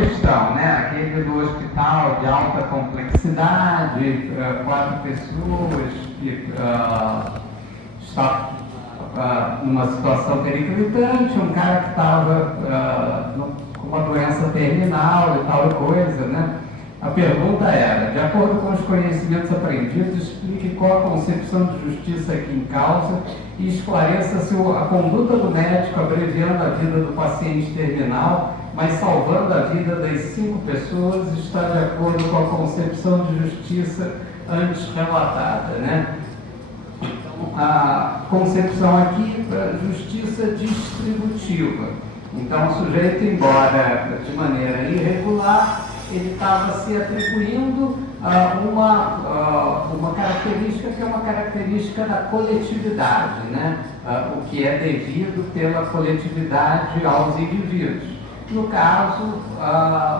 questão, né? Aquele do hospital de alta complexidade, 4 pessoas que estavam numa situação periclitante, um cara que estava com uma doença terminal e tal coisa, né? A pergunta era, de acordo com os conhecimentos aprendidos, explique qual a concepção de justiça aqui em causa e esclareça se a conduta do médico abreviando a vida do paciente terminal, mas salvando a vida das 5 pessoas, está de acordo com a concepção de justiça antes relatada, né? Então, a concepção aqui é justiça distributiva. Então, o sujeito, embora de maneira irregular, ele estava se atribuindo uma característica que é uma característica da coletividade, né? O que é devido pela coletividade aos indivíduos. No caso,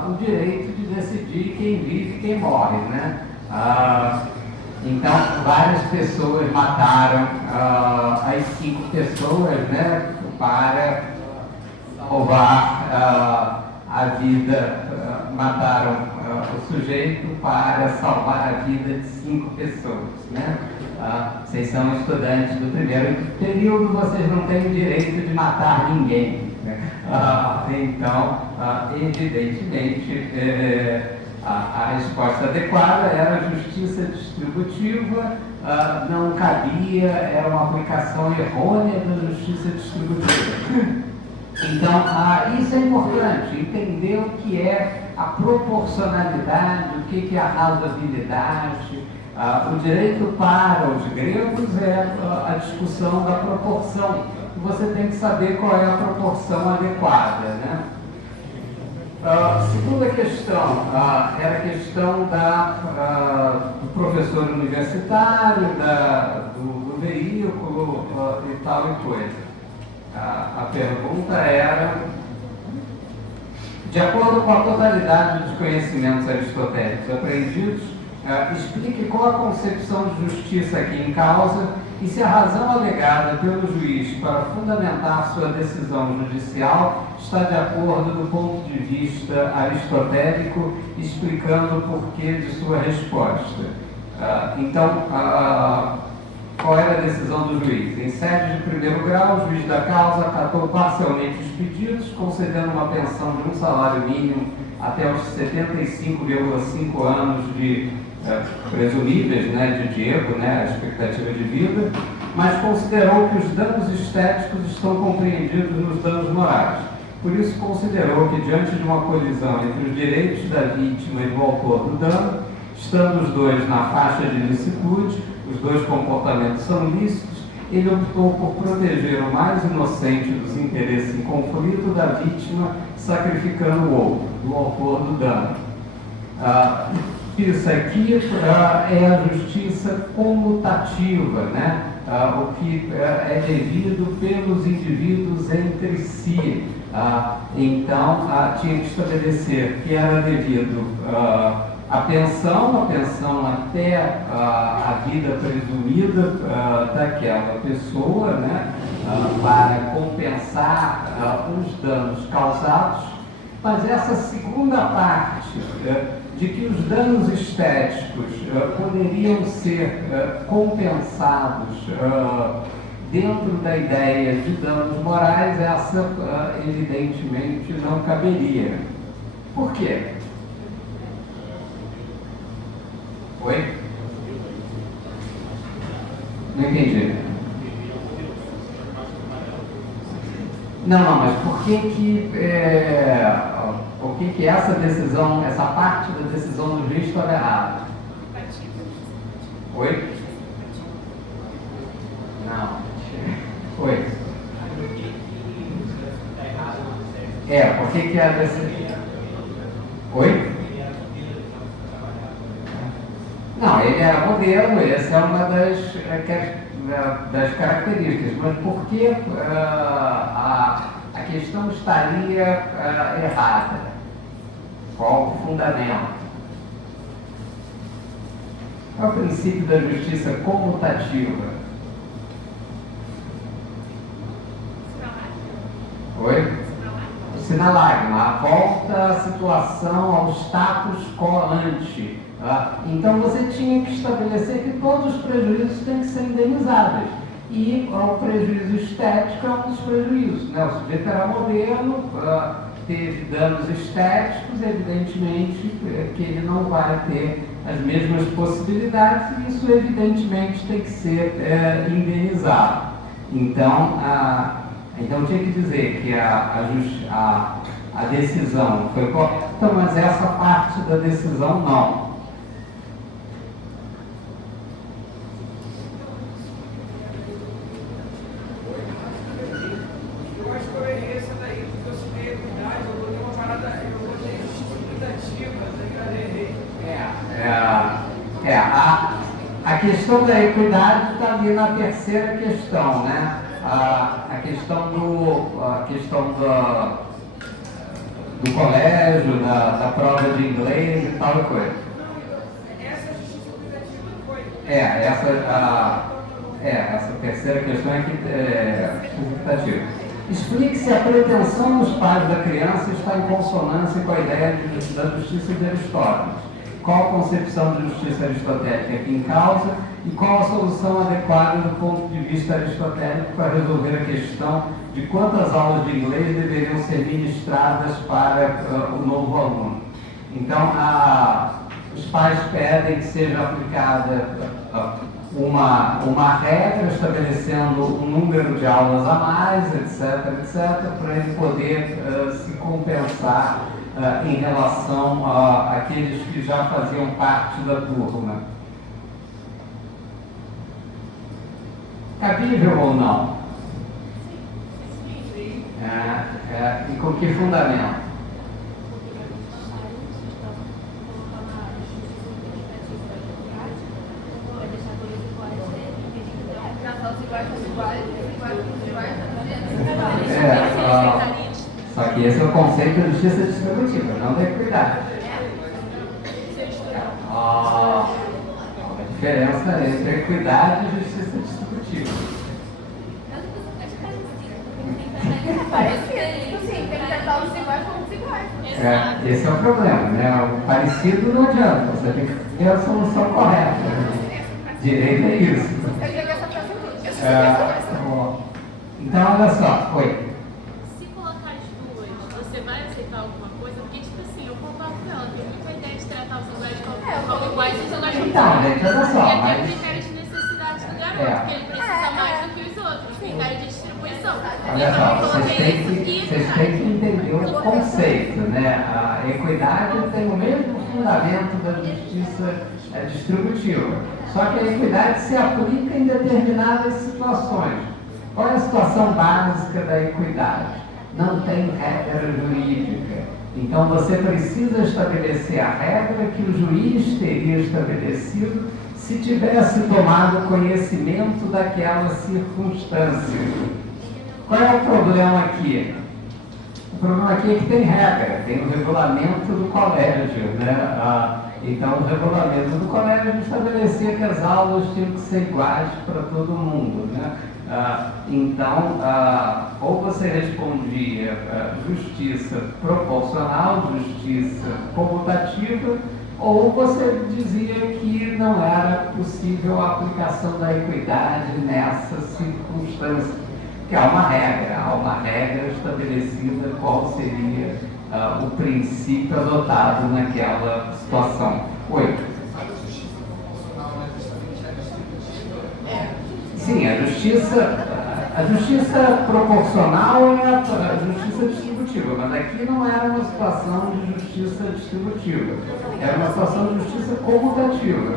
o direito de decidir quem vive e quem morre, né? Então, várias pessoas mataram as 5 pessoas, né, para salvar a vida, mataram o sujeito para salvar a vida de 5 pessoas, né? Vocês são estudantes do primeiro período, vocês não têm o direito de matar ninguém, né? Então, evidentemente, a resposta adequada era a justiça distributiva, não cabia, era uma aplicação errônea da justiça distributiva. Então, isso é importante, entender o que é a proporcionalidade, o que é a razoabilidade. O direito para os gregos é a discussão da proporção. Você tem que saber qual é a proporção adequada, né? Segunda questão, era a questão do professor universitário, do veículo e tal e coisa. A pergunta era, de acordo com a totalidade dos conhecimentos aristotélicos aprendidos, explique qual a concepção de justiça aqui em causa e se a razão alegada pelo juiz para fundamentar sua decisão judicial está de acordo do ponto de vista aristotélico, explicando o porquê de sua resposta. Então, qual era a decisão do juiz? Em sede de primeiro grau, o juiz da causa acatou parcialmente os pedidos, concedendo uma pensão de um salário mínimo até os 75,5 anos presumíveis, né, de Diego, né, a expectativa de vida, mas considerou que os danos estéticos estão compreendidos nos danos morais. Por isso, considerou que, diante de uma colisão entre os direitos da vítima e do autor do dano, estando os dois na faixa de licitude, os dois comportamentos são lícitos, ele optou por proteger o mais inocente dos interesses em conflito da vítima, sacrificando o outro, o autor do dano. Isso aqui é a justiça comutativa, né? O que é devido pelos indivíduos entre si. Então, tinha que estabelecer que era devido a pensão até a vida presumida daquela pessoa, né? Para compensar os danos causados, mas essa segunda parte de que os danos estéticos poderiam ser compensados dentro da ideia de danos morais, essa evidentemente não caberia. Por quê? Oi? Não entendi. Não, mas por que essa decisão, essa parte da decisão do juiz estava errada? Oi? Não. Oi? Por que a decisão... Oi? Não, ele era modelo, essa é uma das características, mas por que a questão estaria errada? Qual o fundamento? É o princípio da justiça comutativa. Oi? sinalagma, a volta à situação, ao status quo ante. Então você tinha que estabelecer que todos os prejuízos têm que ser indenizáveis. E o prejuízo estético é um dos prejuízos, né? O sujeito era moderno, teve danos estéticos, evidentemente que ele não vai ter as mesmas possibilidades e isso evidentemente tem que ser indenizado. Então tinha que dizer que a decisão foi correta, mas essa parte da decisão não. A questão da equidade está ali na terceira questão, né? A questão do colégio, da prova de inglês e tal coisa. Essa justiça equitativa não foi? Essa terceira questão é justiça equitativa. Explique se a pretensão dos pais da criança está em consonância com a ideia da justiça de Aristóteles. Qual a concepção de justiça aristotélica aqui em causa e qual a solução adequada do ponto de vista aristotélico para resolver a questão de quantas aulas de inglês deveriam ser ministradas para o novo aluno. Então, os pais pedem que seja aplicada uma regra estabelecendo um número de aulas a mais, etc., para ele poder se compensar em relação àqueles que já faziam parte da turma. Cabível ou não? E com que fundamento? Só que esse é o conceito de justiça distributiva, não da equidade. Há uma diferença entre equidade e justiça distributiva. Parece que sim, tem que tratar os iguais como os iguais. Esse é o problema, né? O parecido não adianta, você tem que ter a solução correta. Direito é isso. Eu diria que essa frase então, olha só, oi. Se colocar as duas, você vai aceitar alguma coisa? Porque, tipo assim, eu concordo com ela, tem muita ideia de tratar os iguais como iguais e os iguais como Então, gente, olha só. E até critério de necessidade do garoto, que ele precisa mais do que os outros, critério de distribuição. Olha só, vocês têm que entender o conceito, né? A equidade tem o mesmo fundamento da justiça distributiva, só que a equidade se aplica em determinadas situações. Qual é a situação básica da equidade? Não tem regra jurídica. Então você precisa estabelecer a regra que o juiz teria estabelecido se tivesse tomado conhecimento daquela circunstância. Qual é o problema aqui? O problema aqui é que tem regra, tem o regulamento do colégio, né? Então o regulamento do colégio estabelecia que as aulas tinham que ser iguais para todo mundo, né? Então, ou você respondia justiça proporcional, justiça comutativa, ou você dizia que não era possível a aplicação da equidade nessa circunstância. Que há uma regra estabelecida qual seria o princípio adotado naquela situação. Oi? Sim, a justiça proporcional é a justiça distributiva, mas aqui não era uma situação de justiça distributiva, era uma situação de justiça comutativa.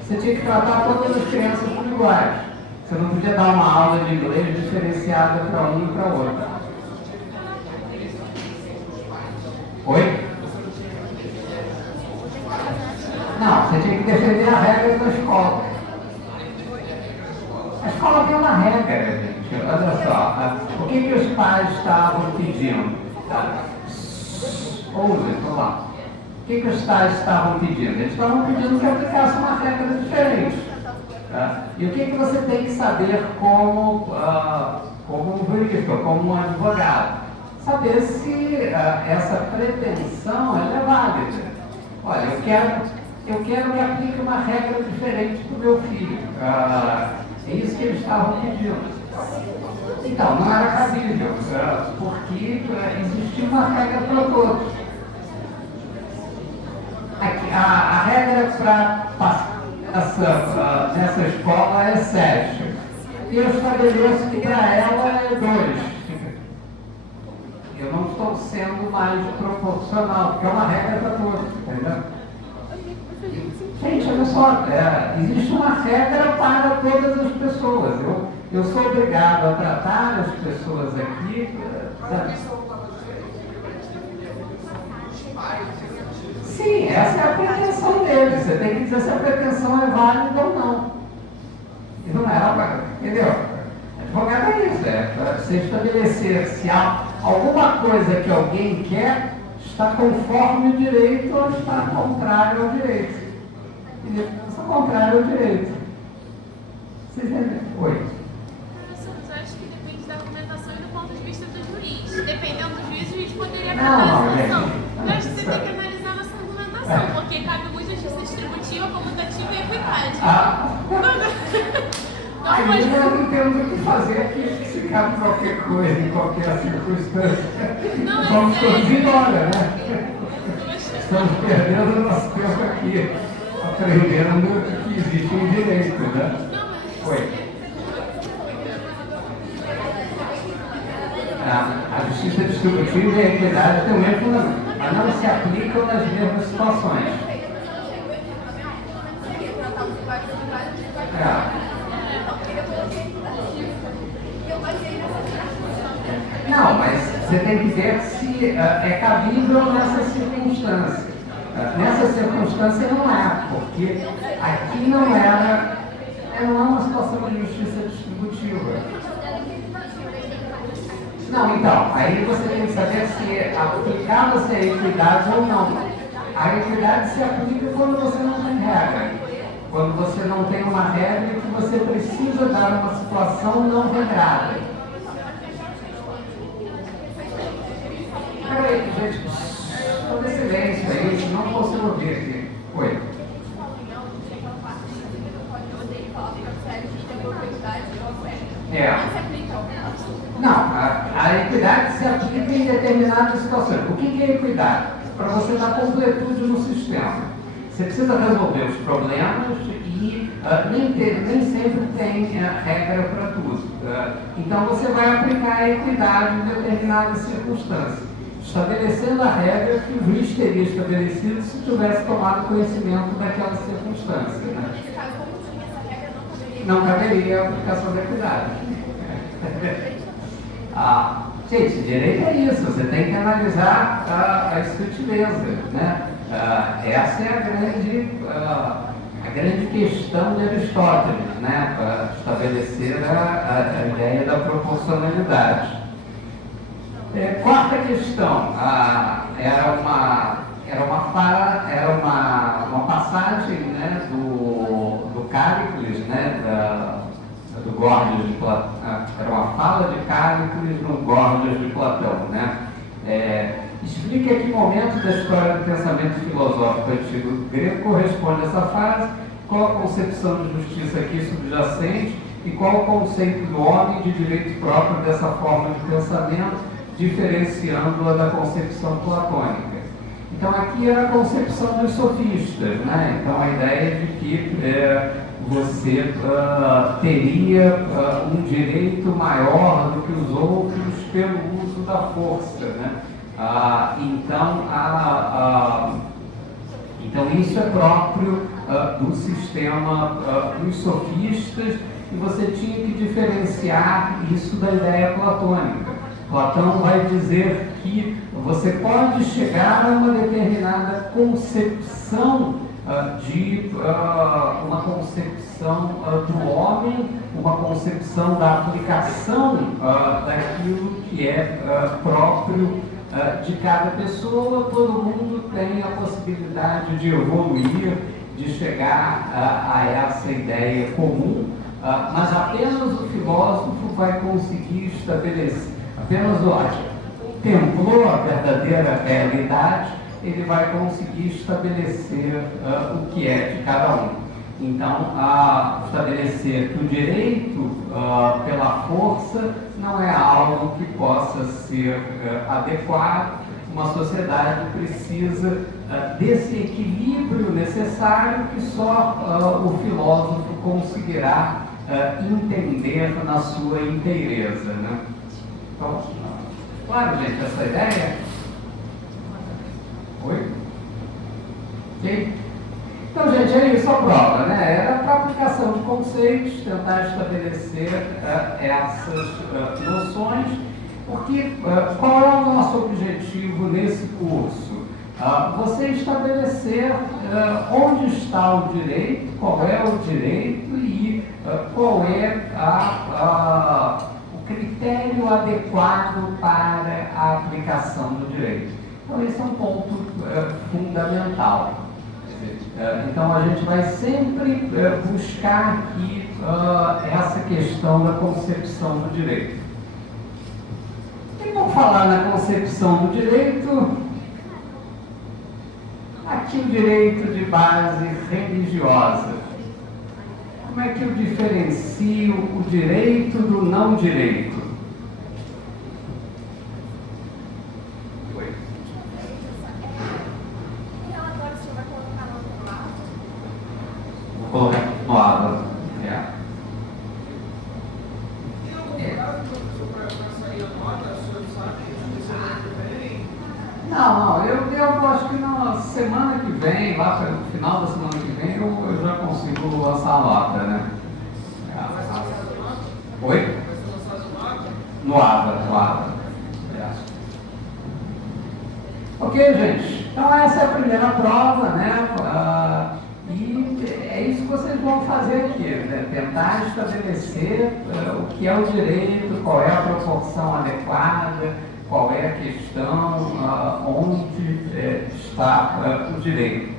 Você tinha que tratar todas as crianças por iguais. Você não podia dar uma aula de inglês diferenciada para um e para outro. Oi? Não, você tinha que defender a regra da escola. A escola tem uma regra, gente. Olha só, o que os pais estavam pedindo? Ouvem, vamos lá. O que os pais estavam pedindo? Eles estavam pedindo que aplicasse uma regra diferente. E o que você tem que saber como um jurista, como um advogado? saber se essa pretensão ela é válida. Olha, eu quero que aplique uma regra diferente para o meu filho. É isso que eles estavam pedindo. Então, não era cabível, porque existia uma regra para todos. A regra para passar nessa escola é 7. E eu estabeleço que para ela é 2. Eu não estou sendo mais proporcional, porque é uma regra para todos, entendeu? Gente, olha só, existe uma regra para todas as pessoas. Eu sou obrigado a tratar as pessoas aqui. Sim, essa é a pretensão dele. Você tem que dizer se a pretensão é válida ou não. E não é, entendeu? Advogado é isso, você estabelecer se há alguma coisa que alguém quer está conforme o direito ou está contrário ao direito. E está contrário ao direito. Vocês entendem? Oi. Professor, eu acho que depende da argumentação e do ponto de vista do juiz. Dependendo do juiz, o juiz poderia acatar a situação. Eu acho que você tem que analisar nossa argumentação, porque cabe muito justiça distributiva, comutativa e equidade. Aí eu não entendo o que fazer aqui, se cabe qualquer coisa, em qualquer circunstância. Vamos todos embora, né? Estamos perdendo o nosso tempo aqui, aprendendo que existe um direito, né? Oi. A justiça distributiva e a equidade têm o mesmo fundamento, mas não se aplicam nas mesmas situações. Não, mas você tem que ver se é cabível nessa circunstância. Nessa circunstância não é, porque aqui não é uma situação de justiça distributiva. Não, então, aí você tem que saber se aplicava-se a equidade ou não. A equidade se aplica quando você não tem regra. Quando você não tem uma regra que você precisa dar uma situação não regrada. Peraí, gente, todo silêncio aí, não consigo ouvir aqui. Oi. Não, a equidade se aplica em determinadas situações. O que é equidade? Para você dar completude no sistema. Você precisa resolver os problemas e nem sempre tem regra para tudo. Então você vai aplicar a equidade em determinadas circunstâncias, estabelecendo a regra que o juiz teria estabelecido se tivesse tomado conhecimento daquela circunstância. Né? Não caberia a aplicação da equidade. Gente, direito é isso, você tem que analisar as sutilezas, né? Essa é a grande questão de Aristóteles, né? Para estabelecer a ideia da proporcionalidade. Quarta questão, era uma passagem, né, do Cállicles, né, do Gorgias de Platão, era uma fala de Cállicles no Gorgias de Platão, né? Explique a que momento da história do pensamento filosófico antigo grego corresponde a essa fase, qual a concepção de justiça aqui subjacente e qual o conceito do homem de direito próprio dessa forma de pensamento, diferenciando-a da concepção platônica. Então aqui é a concepção dos sofistas, né? Então a ideia de que você teria um direito maior do que os outros pelo uso da força, né? Então isso é próprio do sistema dos sofistas e você tinha que diferenciar isso da ideia platônica. Platão vai dizer que você pode chegar a uma determinada concepção uma concepção do homem, uma concepção da aplicação daquilo que é próprio de cada pessoa. Todo mundo tem a possibilidade de evoluir, de chegar a essa ideia comum, mas apenas o filósofo vai conseguir estabelecer, apenas o contemplou a verdadeira realidade, ele vai conseguir estabelecer o que é de cada um. Então, estabelecer que o direito pela força não é algo que possa ser adequado. Uma sociedade precisa desse equilíbrio necessário que só o filósofo conseguirá entender na sua inteireza, né? Então, claro, gente, essa ideia? Oi? Ok? Então, gente, é isso a prova, né? Era para aplicação de conceitos, tentar estabelecer essas noções, porque qual é o nosso objetivo nesse curso? Você estabelecer onde está o direito, qual é o direito e qual é o critério adequado para a aplicação do direito. Então, esse é um ponto fundamental. Então, a gente vai sempre buscar aqui essa questão da concepção do direito. E por falar na concepção do direito, aqui o direito de base religiosa. Como é que eu diferencio o direito do não direito? Oi. Vou colocar no lado. Não, eu acho que na semana que vem, lá pelo final da semana que vem, eu já consigo lançar a nota, né? Oi? No ABA. Ok, gente? Então essa é a primeira prova, né? E é isso que vocês vão fazer aqui, né? Tentar estabelecer o que é o direito, qual é a proporção adequada, qual é a questão, onde está o direito.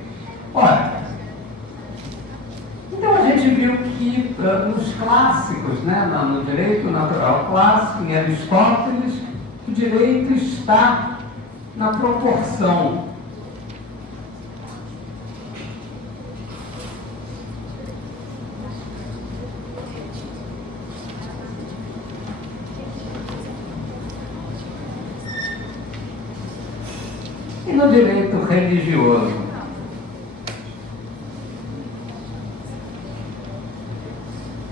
Ora, então a gente viu que nos clássicos, né, no direito natural clássico, em Aristóteles, o direito está na proporção. E no direito religioso?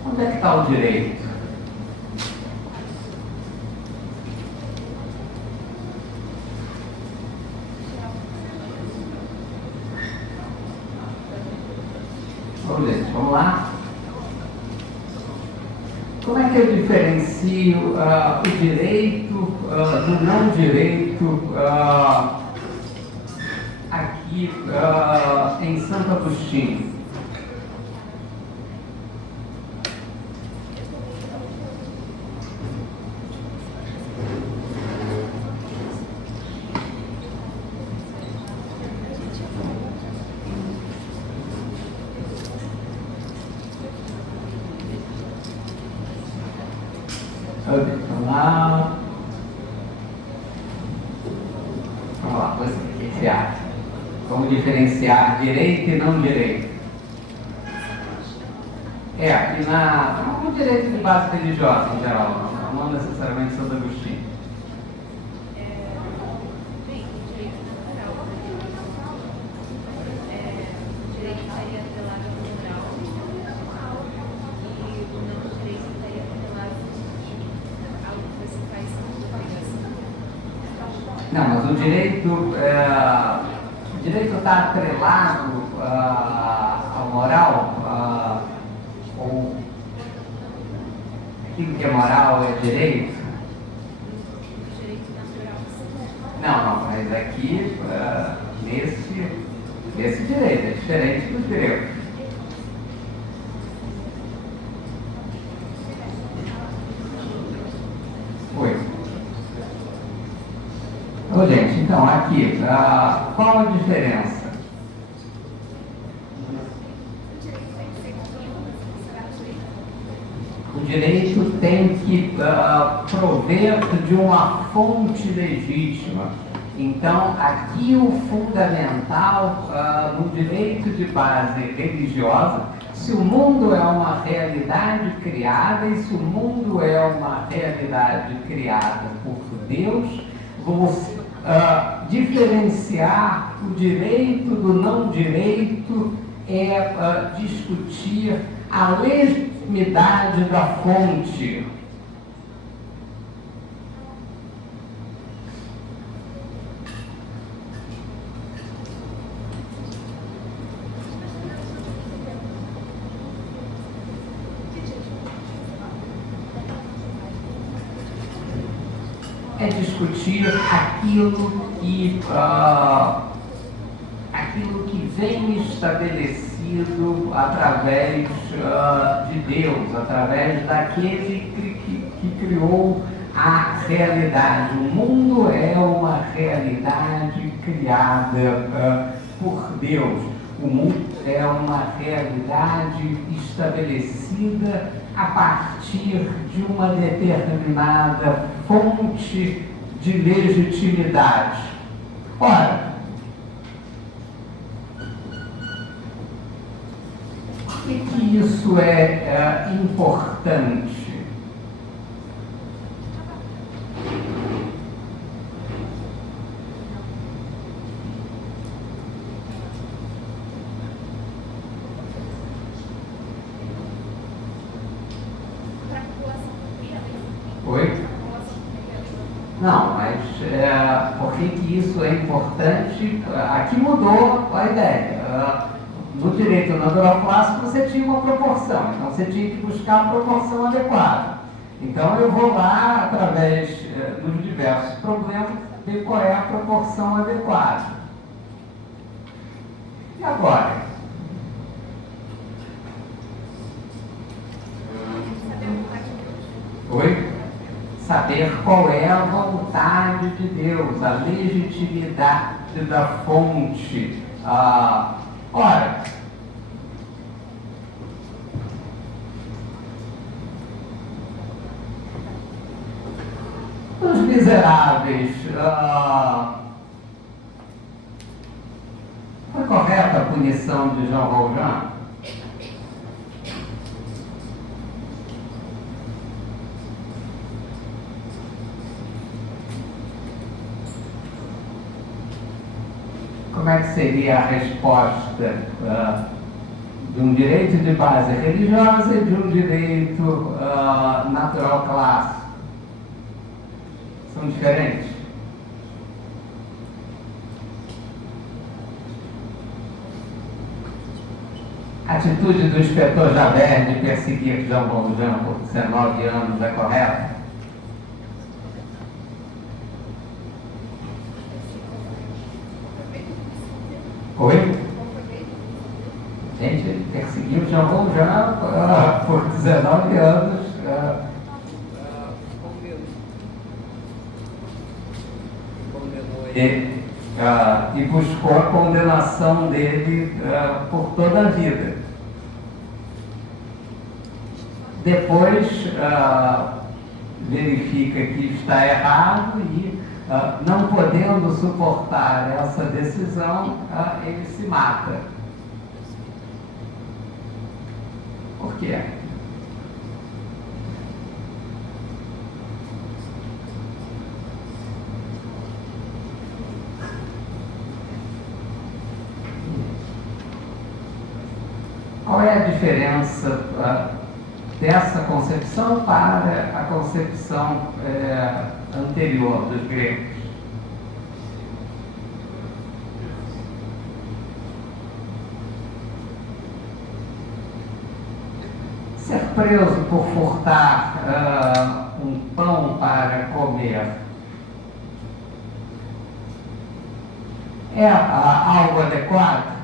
Onde é que está o direito? Vamos lá? Como é que eu diferencio o direito do não direito aqui em Santo Agostinho? Vamos lá, você, o que você acha? Vamos diferenciar direito e não direito. Aqui no direito de base religiosa em geral, não necessariamente Santo Agostinho. Não, mas o direito está atrelado à moral, ou aquilo que é moral é direito? Não, mas aqui, nesse direito, é diferente do direito. Ô, gente, então, aqui, qual a diferença? O direito tem que prover de uma fonte legítima. Então, aqui o fundamental no direito de base religiosa, se o mundo é uma realidade criada e se o mundo é uma realidade criada por Deus, você diferenciar o direito do não direito é discutir a legitimidade da fonte. É discutir aquilo que vem estabelecido através de Deus, através daquele que criou a realidade. O mundo é uma realidade criada por Deus. O mundo é uma realidade estabelecida a partir de uma determinada fonte de legitimidade. Ora, por que isso é importante? Oi? Não, mas por que isso é importante? Aqui mudou a ideia. No direito natural clássico você tinha uma proporção, então você tinha que buscar a proporção adequada. Então eu vou lá, através dos diversos problemas, ver qual é a proporção adequada. E agora? Oi? Saber qual é a vontade de Deus, a legitimidade da fonte. Ora, Os Miseráveis, foi correta a punição de Jean Valjean? Como é que seria a resposta de um direito de base religiosa e de um direito natural clássico? São diferentes? A atitude do inspetor Javert de perseguir Jean Valjean por 19 anos é correta? Oi? Gente, ele perseguiu Jean Valjean por 19 anos. Condenou ele e buscou a condenação dele por toda a vida. Depois verifica que está errado e, não podendo suportar essa decisão, ele se mata. Por quê? Qual é a diferença dessa concepção para a concepção anterior dos gregos? Ser preso por furtar um pão para comer é algo adequado?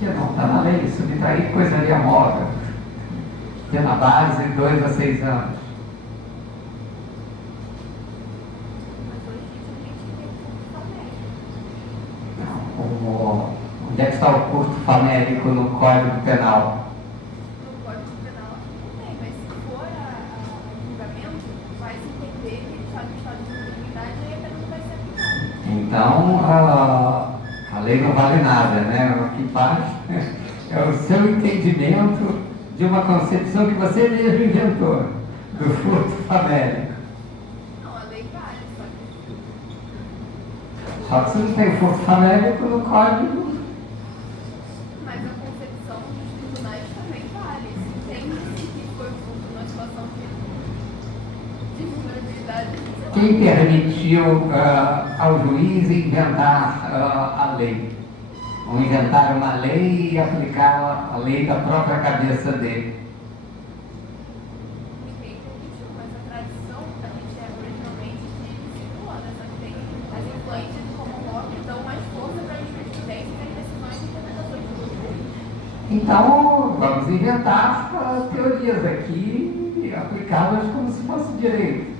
Que não está na lei, subtrair coisaria móvel, que é na base 2 a 6 anos. o furto famélico no Código Penal? No Código Penal não tem, mas se for a julgamento, vai se entender que ele está no estado de vulnerabilidade e a pena não vai ser aplicada. Então, a lei não vale nada, né? O que faz é o seu entendimento de uma concepção que você mesmo inventou, do furto famélico. Não, a lei vale, Só que você não tem furto famélico no Código. mas a concepção dos tribunais também vale. Se entende-se que foi furto numa situação de vulnerabilidade. Quem permitiu ao juiz inventar a lei? Ou inventar uma lei e aplicar a lei da própria cabeça dele? Ninguém permitiu, mas a tradição, a gente é originalmente de discipulada, só que tem as influências do common law que dão mais força para as jurisprudências e as decisões e interpretações do direito. Então, vamos inventar teorias aqui aplicadas como se fosse direito.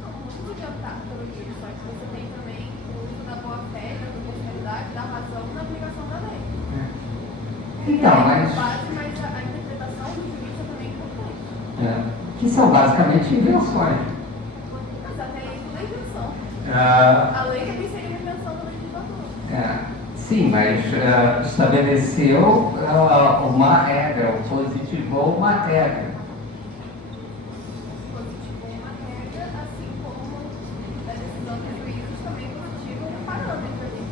Não, não adiantar teoria, só que você tem também o uso da boa-fé, da proporcionalidade, da razão na aplicação da lei. Então, mas Mas a interpretação do juiz é também importante. que são basicamente invenções. Mas até aí tudo é invenção. Ah, A lei também seria uma invenção do legislador. sim, mas estabeleceu uma regra, ou positivou uma regra. Positivou uma regra, assim como a decisão dos juízes também positiva um parâmetro ali.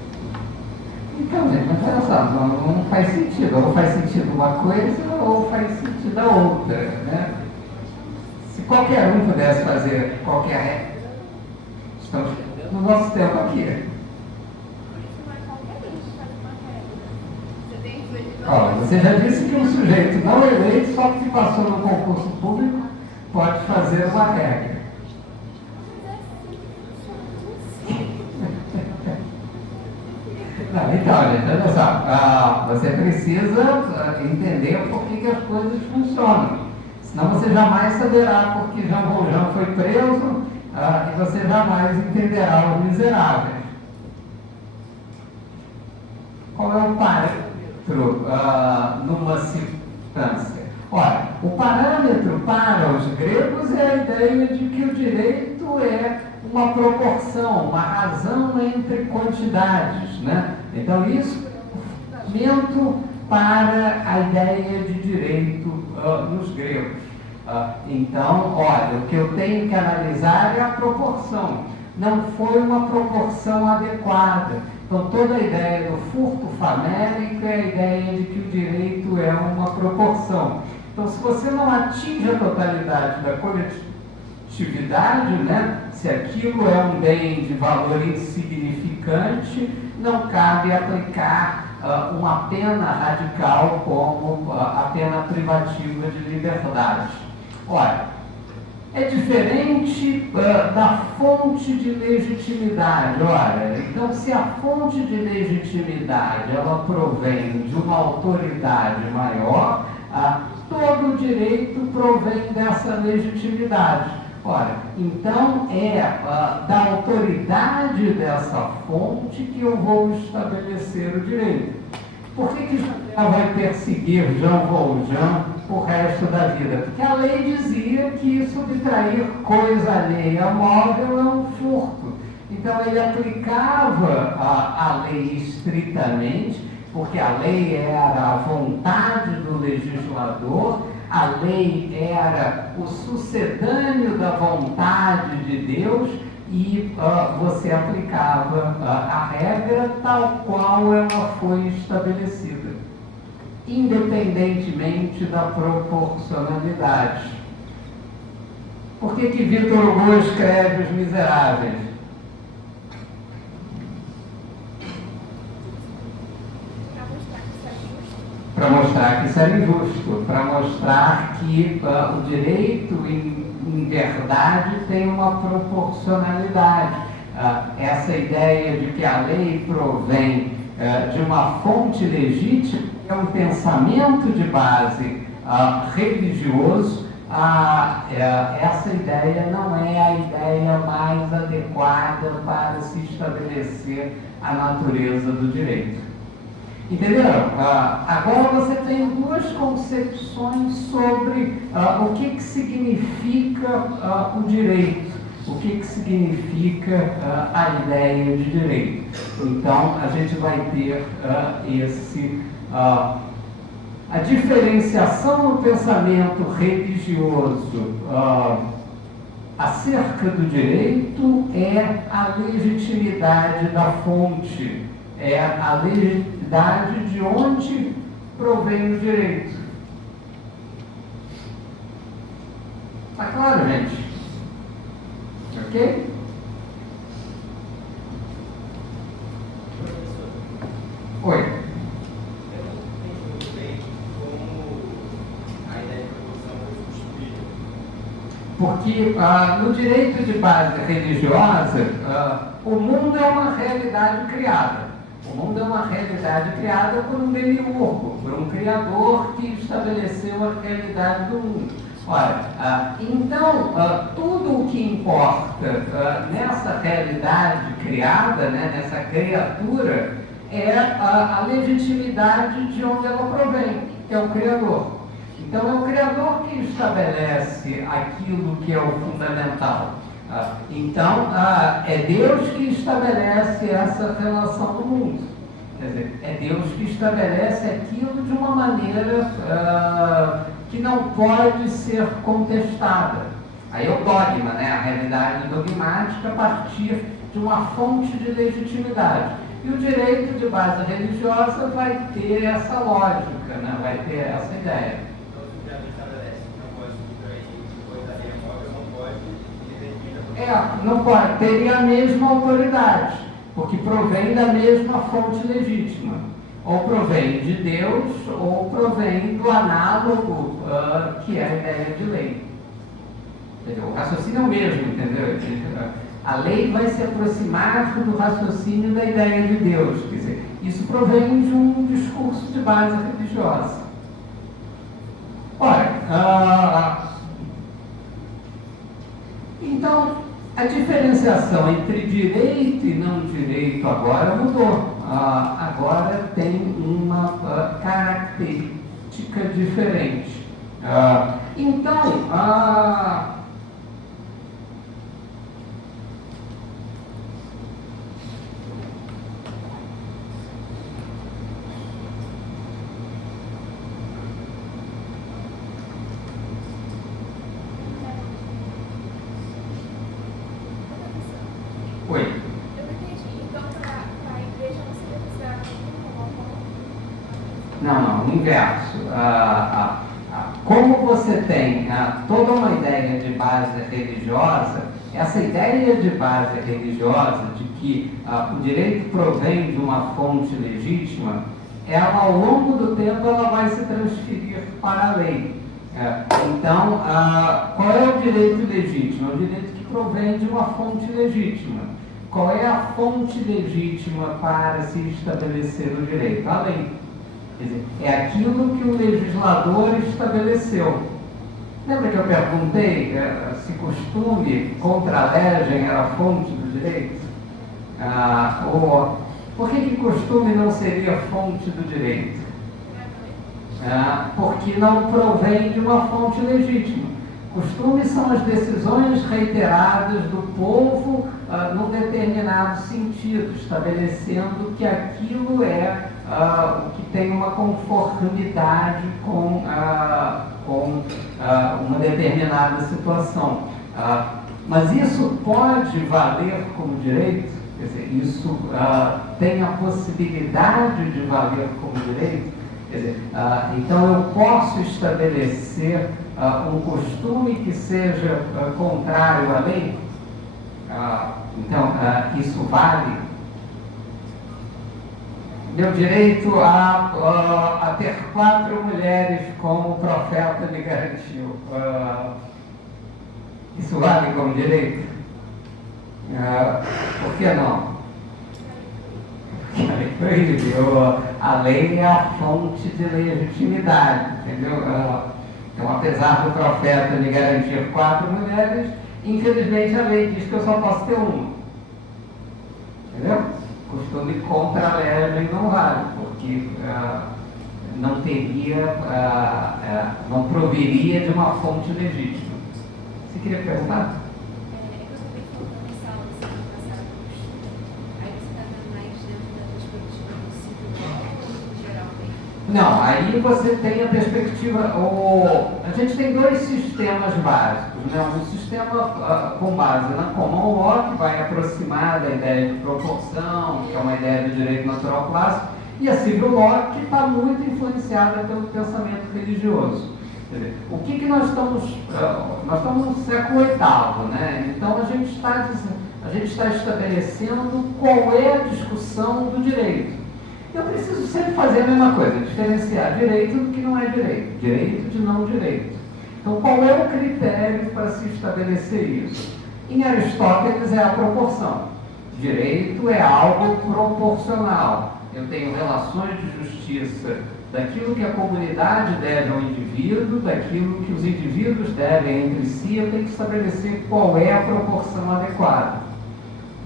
Então, gente, mas olha só, não faz sentido. Ou faz sentido uma coisa, ou faz sentido a outra, né? Se qualquer um pudesse fazer qualquer regra, estamos no nosso tempo aqui. Por isso não é qualquer um que faz uma regra. Você tem que Ó, você já disse que um sujeito não eleito, só porque passou no concurso público, pode fazer uma regra. Não, então, gente, olha só, você precisa entender por que as coisas funcionam. Senão você jamais saberá porque Jean Valjean foi preso e você jamais entenderá os miseráveis. Qual é o parâmetro numa circunstância? Ora, o parâmetro para os gregos é a ideia de que o direito é uma proporção, uma razão entre quantidades, né? Então isso é um fundamento para a ideia de direito nos gregos. Então, olha, o que eu tenho que analisar é a proporção. Não foi uma proporção adequada. Então, toda a ideia do furto famélico é a ideia de que o direito é uma proporção. Então, se você não atinge a totalidade da coletividade, né, se aquilo é um bem de valor insignificante, não cabe aplicar uma pena radical como a pena privativa de liberdade. Ora, é diferente da fonte de legitimidade. Ora, então, se a fonte de legitimidade ela provém de uma autoridade maior, todo o direito provém dessa legitimidade. Ora, então é da autoridade dessa fonte que eu vou estabelecer o direito. Por que José vai perseguir Jean Valjean o resto da vida? Porque a lei dizia que subtrair coisa alheia móvel é um furto. Então ele aplicava a lei estritamente, porque a lei era a vontade do legislador, a lei era o sucedâneo da vontade de Deus e você aplicava a regra tal qual ela foi estabelecida, independentemente da proporcionalidade. Por que Victor Hugo escreve Os Miseráveis? Para mostrar que isso era injusto, para mostrar que o direito, em verdade, tem uma proporcionalidade. Essa ideia de que a lei provém de uma fonte legítima é um pensamento de base religioso. Essa ideia não é a ideia mais adequada para se estabelecer a natureza do direito. Entenderam? Agora você tem duas concepções sobre o que significa o direito, o que significa a ideia de direito. Então, a gente vai ter a diferenciação no pensamento religioso acerca do direito é a legitimidade da fonte, é a legitimidade de onde provém o direito. Está claro, gente? Ok? Oi. Porque no direito de base religiosa, o mundo é uma realidade criada. O mundo é uma realidade criada por um demiurgo, por um criador que estabeleceu a realidade do mundo. Ora, então, tudo o que importa nessa realidade criada, né, nessa criatura, é a legitimidade de onde ela provém, que é o Criador. Então, é o Criador que estabelece aquilo que é o fundamental. Então, é Deus que estabelece essa relação no mundo. Quer dizer, é Deus que estabelece aquilo de uma maneira que não pode ser contestada. Aí é o dogma, né? A realidade dogmática a partir de uma fonte de legitimidade. E o direito de base religiosa vai ter essa lógica, né? Vai ter essa ideia. Não pode, teria a mesma autoridade, porque provém da mesma fonte legítima. Ou provém de Deus, ou provém do análogo, que é a ideia de lei. Entendeu? O raciocínio é o mesmo, entendeu? A lei vai se aproximar do raciocínio da ideia de Deus. Quer dizer, isso provém de um discurso de base religiosa. Ora, então, a diferenciação entre direito e não direito agora mudou. Agora tem uma característica diferente. Então, oi. Eu não entendi. Então, para a igreja não seria considerada como uma Não, inverso. Como você tem toda uma ideia de base religiosa, essa ideia de base religiosa de que o direito provém de uma fonte legítima, ela ao longo do tempo ela vai se transferir para a lei. Então, qual é o direito legítimo? É o direito que provém de uma fonte legítima. Qual é a fonte legítima para se estabelecer o direito? A lei. Quer dizer, é aquilo que o legislador estabeleceu. Lembra que eu perguntei se costume contra a legem era a fonte do direito? Por que costume não seria fonte do direito? Porque não provém de uma fonte legítima. Costumes são as decisões reiteradas do povo num determinado sentido, estabelecendo que aquilo é o que tem uma conformidade com uma determinada situação. Mas isso pode valer como direito? Quer dizer, isso tem a possibilidade de valer como direito? Quer dizer, então eu posso estabelecer um costume que seja contrário à lei? Então, isso vale? Meu direito a ter 4 mulheres como o profeta me garantiu. Isso vale como direito? Por que não? Porque a lei proíbe. A lei é a fonte de legitimidade, entendeu? Então, apesar do profeta me garantir 4 mulheres, infelizmente a lei diz que eu só posso ter uma. Entendeu? Costume contra a legem não vale, porque não teria, não proveria de uma fonte legítima. Você queria perguntar? É que eu também falando nessa aula semana passada do costume, aí você está vendo mais dentro da perspectiva do civil ou do geral mesmo? Não, aí você tem a perspectiva. A gente tem dois sistemas básicos, né? Um sistema com base na common law, que vai aproximar da ideia de proporção, que é uma ideia do direito natural clássico, e a civil law, que está muito influenciada pelo pensamento religioso. Quer dizer, o que nós estamos. Nós estamos no século VIII, né? Então a gente está estabelecendo qual é a discussão do direito. Eu preciso sempre fazer a mesma coisa, diferenciar direito do que não é direito, direito de não direito. Então, qual é o critério para se estabelecer isso? Em Aristóteles é a proporção. Direito é algo proporcional. Eu tenho relações de justiça daquilo que a comunidade deve ao indivíduo, daquilo que os indivíduos devem entre si, eu tenho que estabelecer qual é a proporção adequada.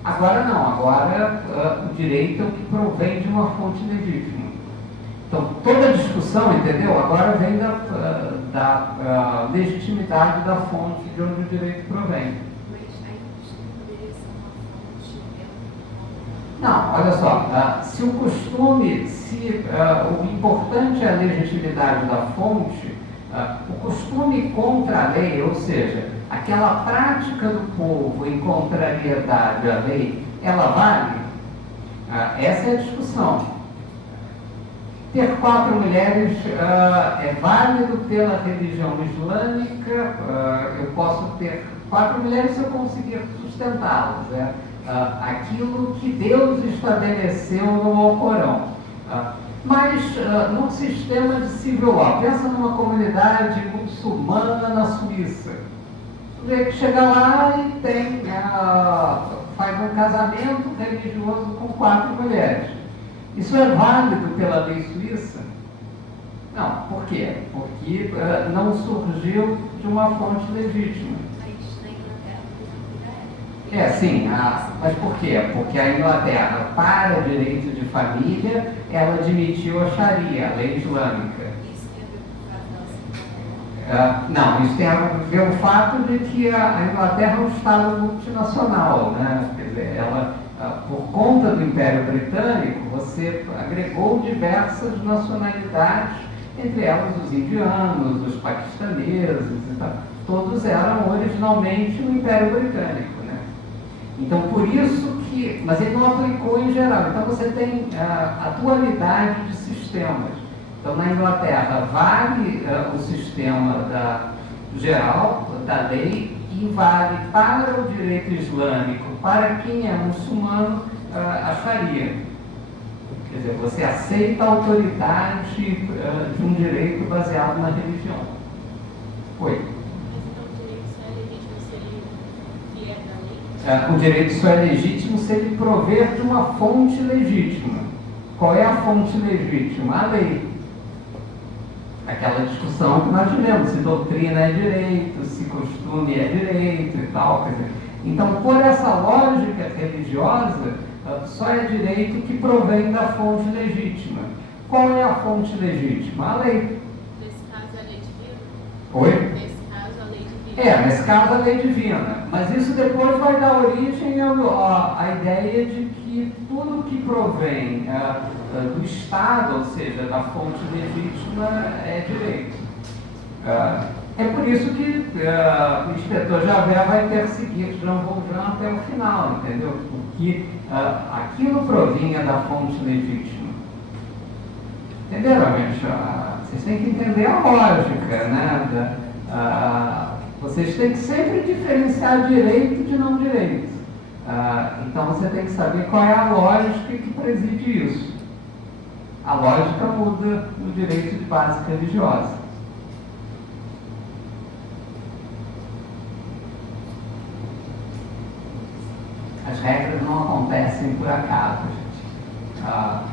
Agora não, agora o direito é o que provém de uma fonte legítima. Então, toda a discussão, entendeu? Agora vem da legitimidade da fonte de onde o direito provém. Mas aí o costume poderia ser uma fonte dentro do Não, olha só, se o costume, o importante é a legitimidade da fonte, o costume contra a lei, ou seja, aquela prática do povo em contrariedade à lei, ela vale? Essa é a discussão. Ter 4 mulheres é válido pela religião islâmica, eu posso ter 4 mulheres se eu conseguir sustentá-las. Aquilo que Deus estabeleceu no Alcorão. Mas num sistema de civil law, pensa numa comunidade muçulmana na Suíça. Você chega lá e faz um casamento religioso com 4 mulheres. Isso é válido pela lei suíça? Não. Por quê? Porque não surgiu de uma fonte legítima. Mas na Inglaterra, por exemplo, Sim. Mas por quê? Porque a Inglaterra, para direito de família, ela admitiu a Sharia, a lei islâmica. isso tem a ver com o fato dela ser Não, isso tem a ver com o fato de que a Inglaterra é um Estado multinacional, né? Quer dizer, ela, por conta do Império Britânico, você agregou diversas nacionalidades, entre elas os indianos, os paquistaneses e tal. Todos eram originalmente no Império Britânico, né? Então, por isso que... Mas ele não aplicou em geral. Então, você tem a dualidade de sistemas. Então, na Inglaterra, vale o sistema geral da lei e vale para o direito islâmico, para quem é muçulmano, a Sharia. Quer dizer, você aceita a autoridade de um direito baseado na religião. Oi. O direito só é legítimo se ele prover de uma fonte legítima. Qual é a fonte legítima? A lei. Aquela discussão que nós tivemos, se doutrina é direito, se costume é direito e tal. Quer dizer, então, por essa lógica religiosa, só é direito que provém da fonte legítima. Qual é a fonte legítima? A lei. Nesse caso, a lei divina? Oi? Nesse caso, a lei divina. Nesse caso, a lei divina. Mas isso depois vai dar origem à ideia de que tudo que provém do Estado, ou seja, da fonte legítima, é direito. É por isso que o inspetor Javert vai perseguir Jean Valjean até o final, entendeu? Porque aquilo provinha da fonte legítima. Entenderam, gente? Vocês têm que entender a lógica, né? Vocês têm que sempre diferenciar direito de não direito. Então você tem que saber qual é a lógica que preside isso. A lógica muda no direito de base religiosa. As regras não acontecem por acaso, gente.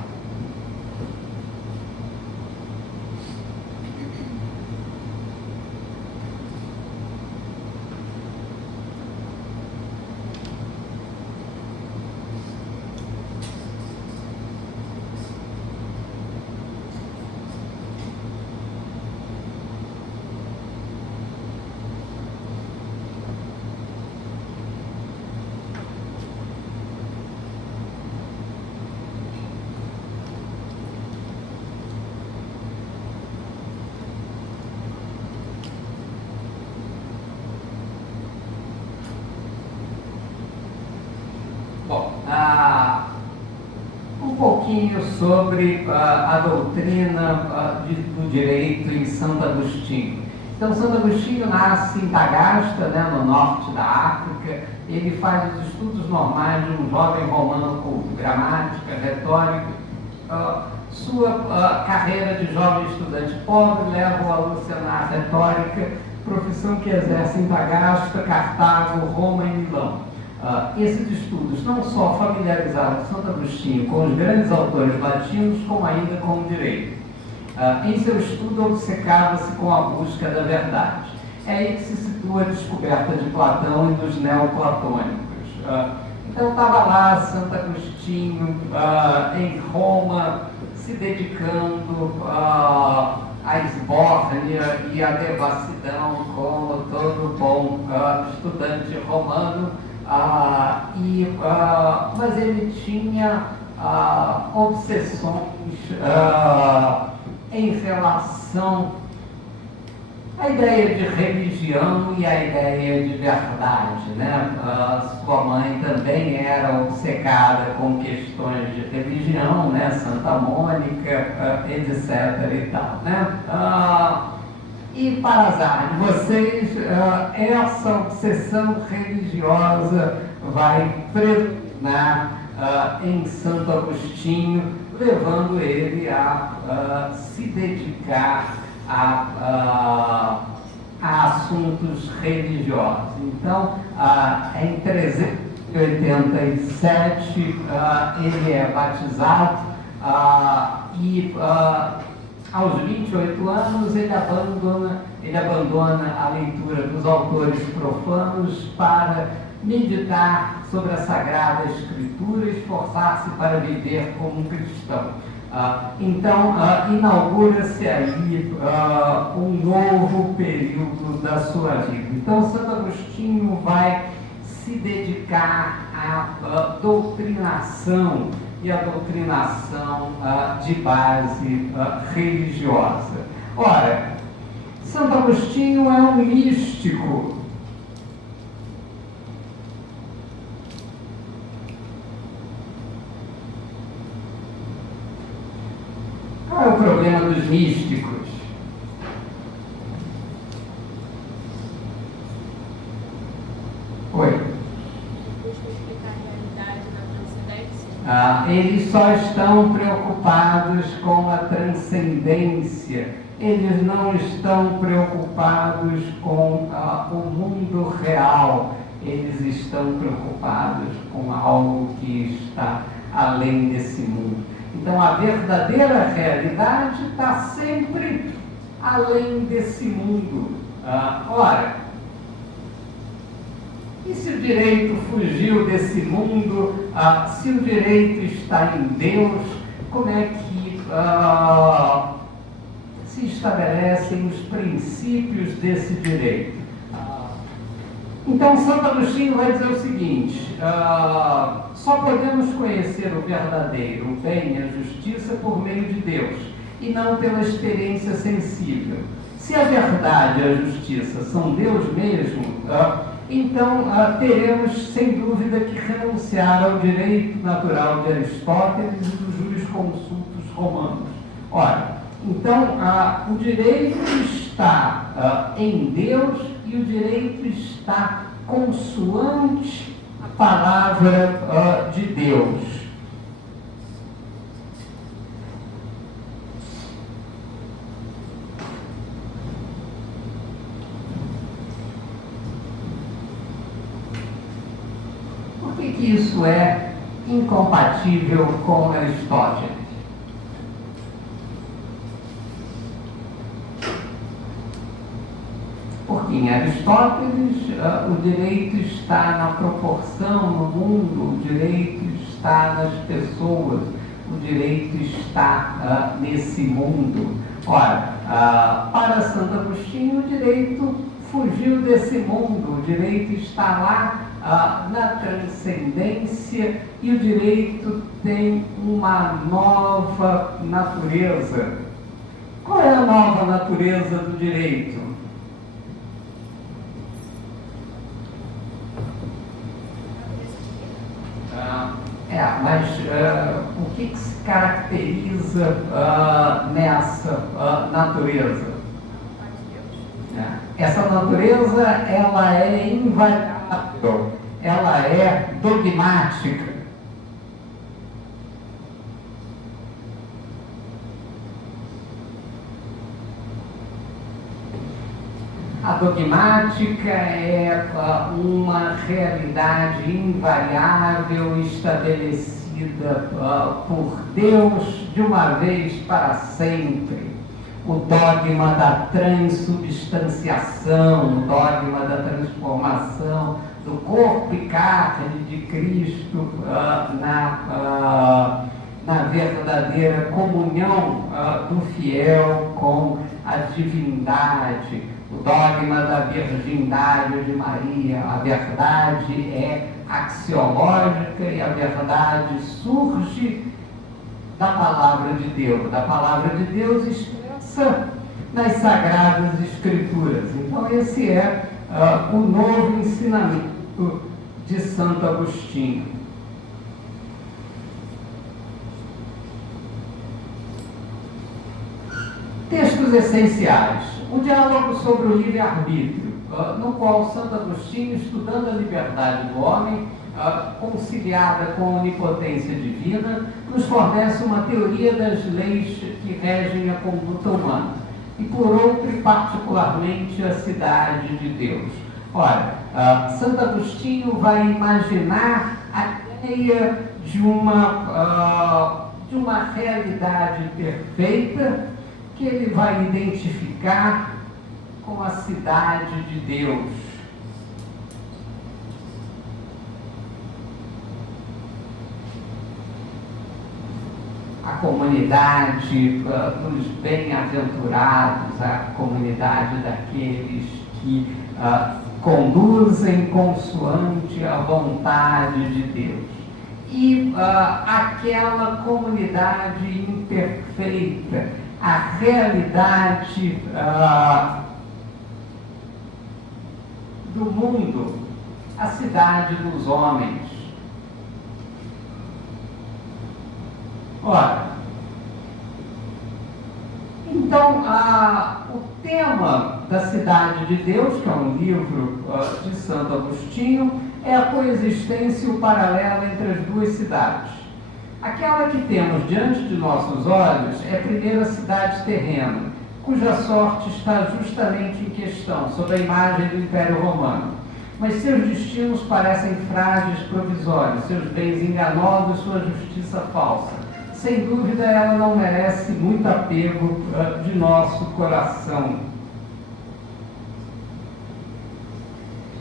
pouquinho sobre a doutrina do direito em Santo Agostinho. Então, Santo Agostinho nasce em Tagasta, né, no norte da África. Ele faz os estudos normais de um jovem romano culto, gramática, retórica. Sua carreira de jovem estudante pobre leva-o a lecionar retórica, profissão que exerce em Tagasta, Cartago, Roma e Milão. Esses estudos não só familiarizaram Santo Agostinho com os grandes autores latinos, como ainda com o direito. Em seu estudo, obcecava-se com a busca da verdade. É aí que se situa a descoberta de Platão e dos neoplatônicos. Então, estava lá Santo Agostinho, em Roma, se dedicando à esbórnia e à devassidão, como todo bom estudante romano, mas ele tinha obsessões em relação à ideia de religião e à ideia de verdade, né? Sua mãe também era obcecada com questões de religião, né? Santa Mônica, etc. e tal, né? E para azar de vocês, essa obsessão religiosa vai predominar em Santo Agostinho, levando ele a se dedicar a assuntos religiosos. Então, em 387, ele é batizado e aos 28 anos ele abandona a leitura dos autores profanos para meditar sobre a Sagrada Escritura e esforçar-se para viver como um cristão. Então, inaugura-se aí um novo período da sua vida. Então, Santo Agostinho vai se dedicar à doutrinação e à doutrinação de base religiosa. Ora, Santo Agostinho é um místico. Qual é o problema dos místicos? Oi? Busca explicar a realidade da transcendência. Eles só estão preocupados com a transcendência. Eles não estão preocupados com o mundo real. Eles estão preocupados com algo que está além desse mundo. Então, a verdadeira realidade está sempre além desse mundo. Ora, e se o direito fugiu desse mundo? Se o direito está em Deus, como é que se estabelecem os princípios desse direito? Então, Santo Agostinho vai dizer o seguinte: só podemos conhecer o verdadeiro, o bem e a justiça por meio de Deus, e não pela experiência sensível. Se a verdade e a justiça são Deus mesmo, então teremos, sem dúvida, que renunciar ao direito natural de Aristóteles e dos jurisconsultos romanos. Ora, então, o direito está em Deus e o direito está consoante a palavra de Deus. Por que isso é incompatível com Aristóteles? Porque em Aristóteles o direito está na proporção no mundo, o direito está nas pessoas, o direito está nesse mundo. Ora, para Santo Agostinho, o direito fugiu desse mundo, o direito está lá na transcendência e o direito tem uma nova natureza. Qual é a nova natureza do direito? Mas o que se caracteriza nessa natureza? Essa natureza, ela é invariável, ela é dogmática. A dogmática é uma realidade invariável, estabelecida por Deus de uma vez para sempre. O dogma da transubstanciação, o dogma da transformação do corpo e carne de Cristo na verdadeira comunhão do fiel com a divindade. O dogma da virgindade de Maria. A verdade é axiológica e a verdade surge da palavra de Deus. Da palavra de Deus expressa nas Sagradas Escrituras. Então esse é o novo ensinamento de Santo Agostinho. Textos essenciais. O diálogo sobre o livre-arbítrio, no qual Santo Agostinho, estudando a liberdade do homem, conciliada com a onipotência divina, nos fornece uma teoria das leis que regem a conduta humana, e por outro, e particularmente, a cidade de Deus. Ora, Santo Agostinho vai imaginar a ideia de uma realidade perfeita, que ele vai identificar com a cidade de Deus. A comunidade dos bem-aventurados, a comunidade daqueles que conduzem consoante a vontade de Deus. E aquela comunidade imperfeita, a realidade do mundo, a cidade dos homens. Ora, então, o tema da Cidade de Deus, que é um livro de Santo Agostinho, é a coexistência e o paralelo entre as duas cidades. Aquela que temos diante de nossos olhos é a primeira cidade terrena, cuja sorte está justamente em questão, sob a imagem do Império Romano. Mas seus destinos parecem frágeis provisórios, seus bens enganosos, sua justiça falsa. Sem dúvida, ela não merece muito apego de nosso coração.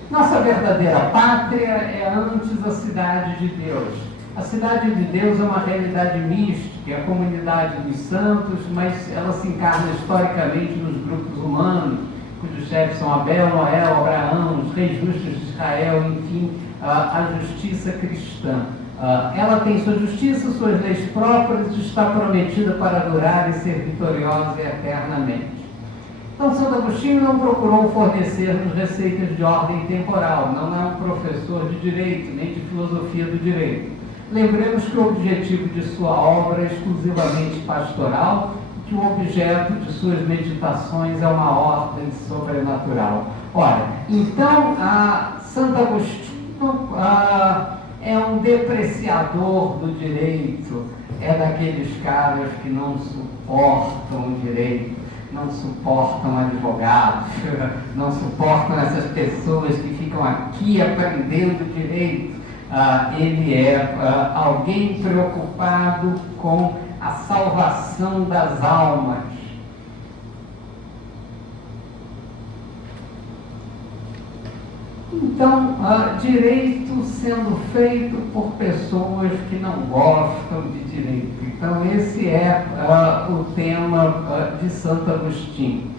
Nossa verdadeira pátria é antes a cidade de Deus. A cidade de Deus é uma realidade mística, é a comunidade dos santos, mas ela se encarna historicamente nos grupos humanos, cujos chefes são Abel, Noé, Abraão, os reis justos de Israel, enfim, a justiça cristã. Ela tem sua justiça, suas leis próprias, e está prometida para durar e ser vitoriosa eternamente. Então, Santo Agostinho não procurou fornecer-nos receitas de ordem temporal, não é um professor de direito, nem de filosofia do direito. Lembremos que o objetivo de sua obra é exclusivamente pastoral, que o objeto de suas meditações é uma ordem sobrenatural. Ora, então, Santo Agostinho é um depreciador do direito, é daqueles caras que não suportam o direito, não suportam advogados, não suportam essas pessoas que ficam aqui aprendendo direito. Ele é alguém preocupado com a salvação das almas. Então, direito sendo feito por pessoas que não gostam de direito. Então, esse é o tema de Santo Agostinho.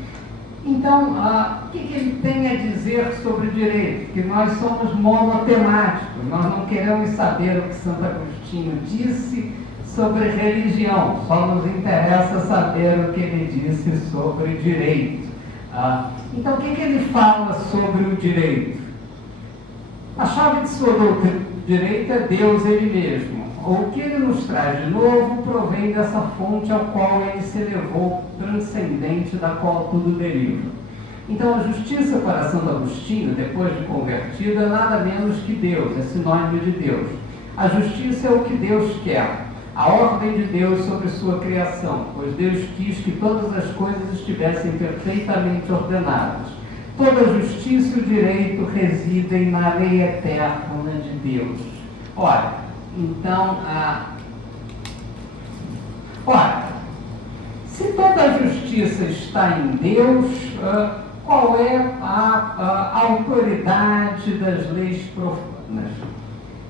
Então, o que ele tem a dizer sobre o direito? Que nós somos monotemáticos, nós não queremos saber o que Santo Agostinho disse sobre religião, só nos interessa saber o que ele disse sobre direito. Então, o que ele fala sobre o direito? A chave de sua doutrina do direito é Deus ele mesmo. o que ele nos traz de novo provém dessa fonte ao qual ele se elevou, transcendente, da qual tudo deriva. Então, a justiça para Santo Agostinho, depois de convertido, é nada menos que Deus, é sinônimo de Deus. A justiça é o que Deus quer, a ordem de Deus sobre sua criação, pois Deus quis que todas as coisas estivessem perfeitamente ordenadas. Toda a justiça e o direito residem na lei eterna de Deus. Ora, então, se toda a justiça está em Deus, qual é a autoridade das leis profanas?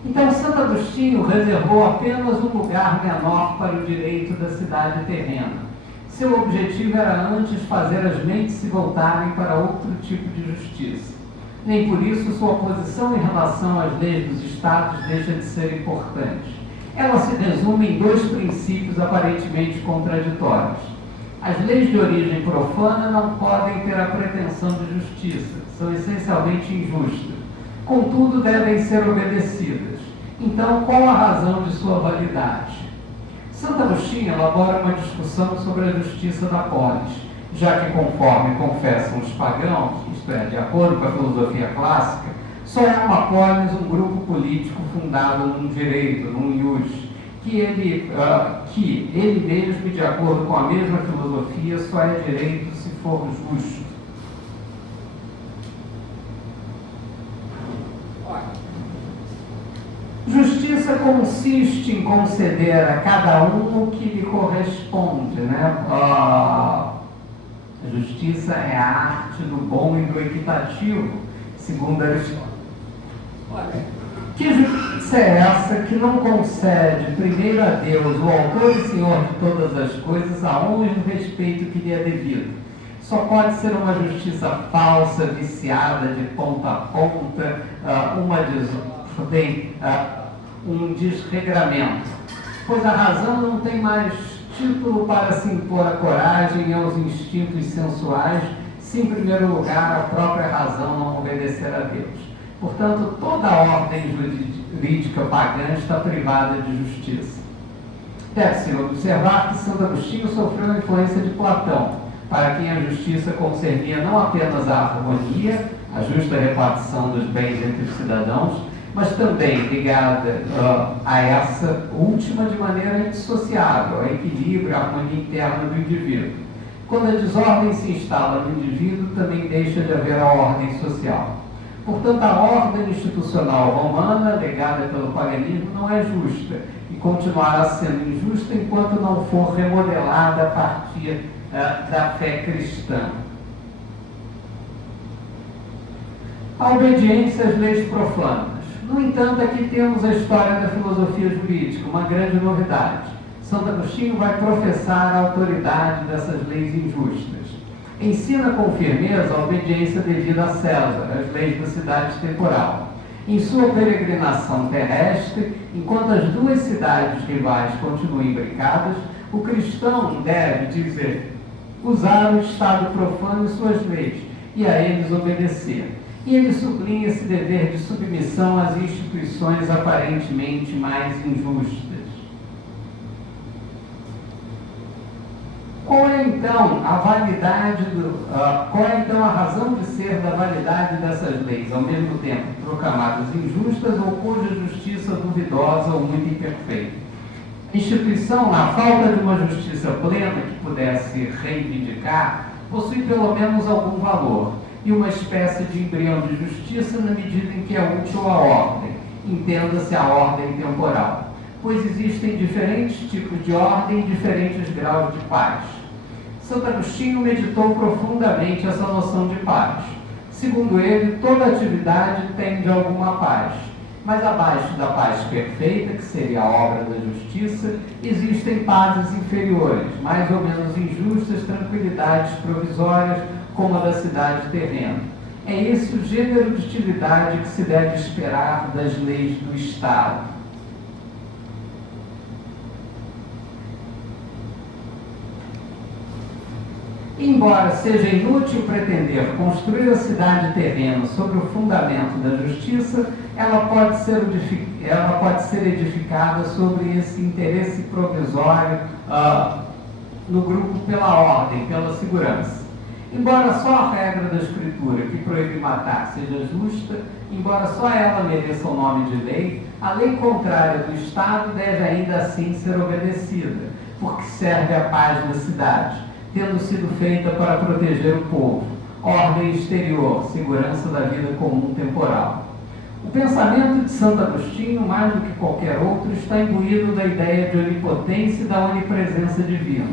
Então, Santo Agostinho reservou apenas um lugar menor para o direito da cidade terrena. Seu objetivo era antes fazer as mentes se voltarem para outro tipo de justiça. Nem por isso sua posição em relação às leis dos estados deixa de ser importante. Ela se resume em dois princípios aparentemente contraditórios. As leis de origem profana não podem ter a pretensão de justiça, são essencialmente injustas. Contudo, devem ser obedecidas. Então, qual a razão de sua validade? Santo Agostinho elabora uma discussão sobre a justiça da polis, já que, conforme confessam os pagãos, isto é, de acordo com a filosofia clássica, só é uma polis um grupo político fundado num direito, num ius, que ele mesmo, de acordo com a mesma filosofia, só é direito se for justo. Justiça consiste em conceder a cada um o que lhe corresponde, né? A justiça é a arte do bom e do equitativo, segundo Aristóteles. Que justiça é essa que não concede primeiro a Deus, o autor e Senhor de todas as coisas, a honra e o respeito que lhe é devido? Só pode ser uma justiça falsa, viciada de ponta a ponta, uma desordem, um desregramento, pois a razão não tem mais título para se impor à coragem e aos instintos sensuais, se em primeiro lugar a própria razão não obedecer a Deus. Portanto, toda a ordem jurídica pagã está privada de justiça. Deve-se observar que Santo Agostinho sofreu a influência de Platão, para quem a justiça concernia não apenas a harmonia, a justa repartição dos bens entre os cidadãos, mas também ligada a essa última de maneira indissociável, a equilíbrio, a harmonia interna do indivíduo. Quando a desordem se instala no indivíduo, também deixa de haver a ordem social. Portanto, a ordem institucional romana, legada pelo paganismo, não é justa e continuará sendo injusta enquanto não for remodelada a partir da fé cristã. A obediência às leis profanas. No entanto, aqui temos a história da filosofia jurídica, uma grande novidade. Santo Agostinho vai professar a autoridade dessas leis injustas. Ensina com firmeza a obediência devida a César, as leis da cidade temporal. Em sua peregrinação terrestre, enquanto as duas cidades rivais continuem imbricadas, o cristão deve, dizer, usar o Estado profano e suas leis, e a eles obedecer. E ele sublinha esse dever de submissão às instituições aparentemente mais injustas. Qual é então a razão de ser da validade dessas leis, ao mesmo tempo proclamadas injustas ou cuja justiça duvidosa ou muito imperfeita? A instituição, na falta de uma justiça plena que pudesse reivindicar, possui pelo menos algum valor e uma espécie de embrião de justiça na medida em que é útil à ordem, entenda-se a ordem temporal, pois existem diferentes tipos de ordem e diferentes graus de paz. Santo Agostinho meditou profundamente essa noção de paz. Segundo ele, toda atividade tende a alguma paz, mas abaixo da paz perfeita, que seria a obra da justiça, existem pazes inferiores, mais ou menos injustas, tranquilidades provisórias, como a da cidade terrena. É esse o gênero de utilidade que se deve esperar das leis do Estado. Embora seja inútil pretender construir a cidade terrena sobre o fundamento da justiça, ela pode ser edificada sobre esse interesse provisório no grupo pela ordem, pela segurança. Embora só a regra da Escritura que proíbe matar seja justa, embora só ela mereça o nome de lei, a lei contrária do Estado deve ainda assim ser obedecida, porque serve à paz da cidade, tendo sido feita para proteger o povo, ordem exterior, segurança da vida comum temporal. O pensamento de Santo Agostinho, mais do que qualquer outro, está imbuído da ideia de onipotência e da onipresença divina.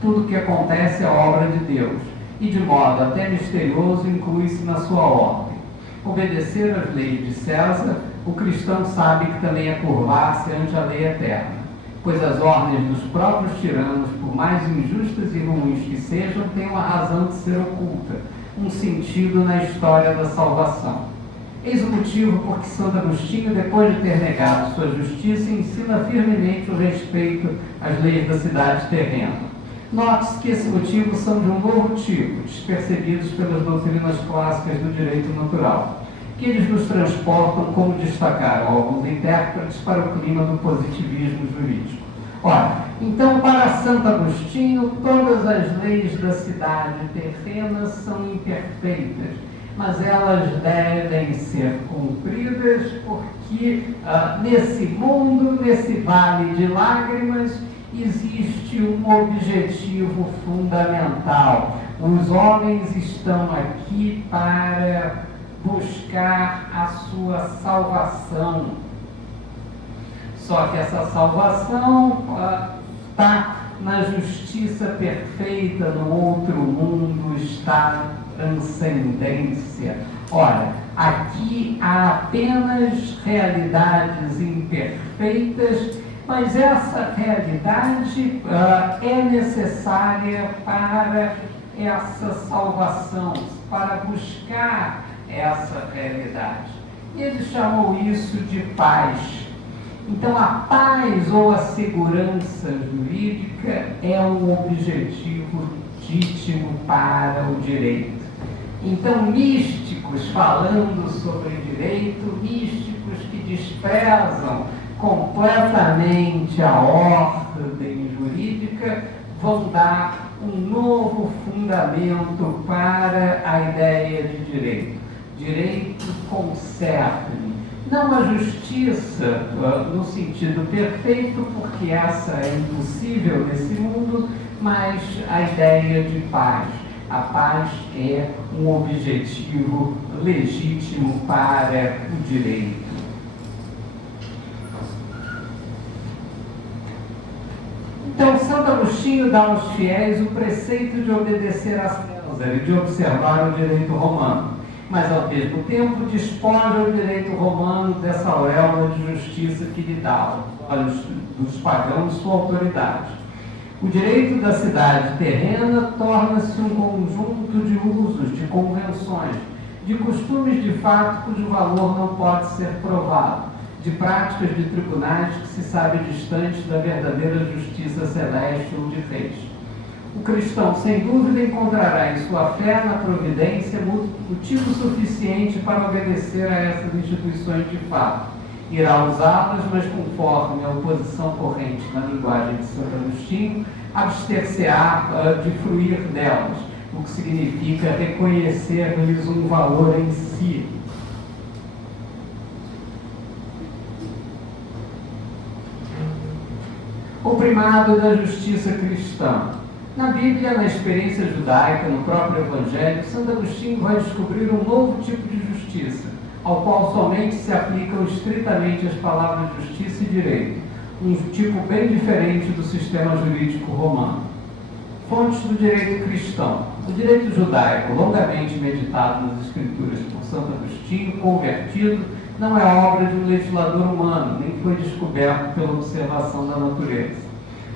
Tudo que acontece é obra de Deus, e de modo até misterioso inclui-se na sua ordem. Obedecer às leis de César, o cristão sabe que também é curvar-se ante a lei eterna, pois as ordens dos próprios tiranos, por mais injustas e ruins que sejam, têm uma razão de ser oculta, um sentido na história da salvação. Eis o motivo por que Santo Agostinho, depois de ter negado sua justiça, ensina firmemente o respeito às leis da cidade terrena. Note-se que esses motivos são de um novo tipo, despercebidos pelas doutrinas clássicas do direito natural, que eles nos transportam, como destacaram alguns intérpretes, para o clima do positivismo jurídico. Ora, então, para Santo Agostinho, todas as leis da cidade terrena são imperfeitas, mas elas devem ser cumpridas porque nesse mundo, nesse vale de lágrimas, existe um objetivo fundamental. Os homens estão aqui para buscar a sua salvação. Só que essa salvação está na justiça perfeita, no outro mundo está a transcendência. Ora, aqui há apenas realidades imperfeitas, mas essa realidade é necessária para essa salvação, para buscar essa realidade. E ele chamou isso de paz. Então, a paz ou a segurança jurídica é um objetivo legítimo para o direito. Então, místicos falando sobre direito, místicos que desprezam completamente a ordem jurídica, vão dar um novo fundamento para a ideia de direito. Direito concerne, não a justiça no sentido perfeito, porque essa é impossível nesse mundo, mas a ideia de paz. A paz é um objetivo legítimo para o direito. Então, Santo Agostinho dá aos fiéis o preceito de obedecer a César e de observar o direito romano, mas ao mesmo tempo despoja o direito romano dessa auréola de justiça que lhe dá, aos olhos dos pagãos, sua autoridade. O direito da cidade terrena torna-se um conjunto de usos, de convenções, de costumes de fato cujo valor não pode ser provado, de práticas de tribunais que se sabe distantes da verdadeira justiça celeste ou de reis. O cristão, sem dúvida, encontrará em sua fé na providência motivo suficiente para obedecer a essas instituições de fato. Irá usá-las, mas conforme a oposição corrente na linguagem de Santo Agostinho, abster-se-á de fruir delas, o que significa reconhecer-lhes um valor em si. O primado da justiça cristã. Na Bíblia, na experiência judaica, no próprio Evangelho, Santo Agostinho vai descobrir um novo tipo de justiça, ao qual somente se aplicam estritamente as palavras justiça e direito, um tipo bem diferente do sistema jurídico romano. Fontes do direito cristão. O direito judaico, longamente meditado nas Escrituras por Santo Agostinho, convertido, não é obra de um legislador humano, nem foi descoberto pela observação da natureza.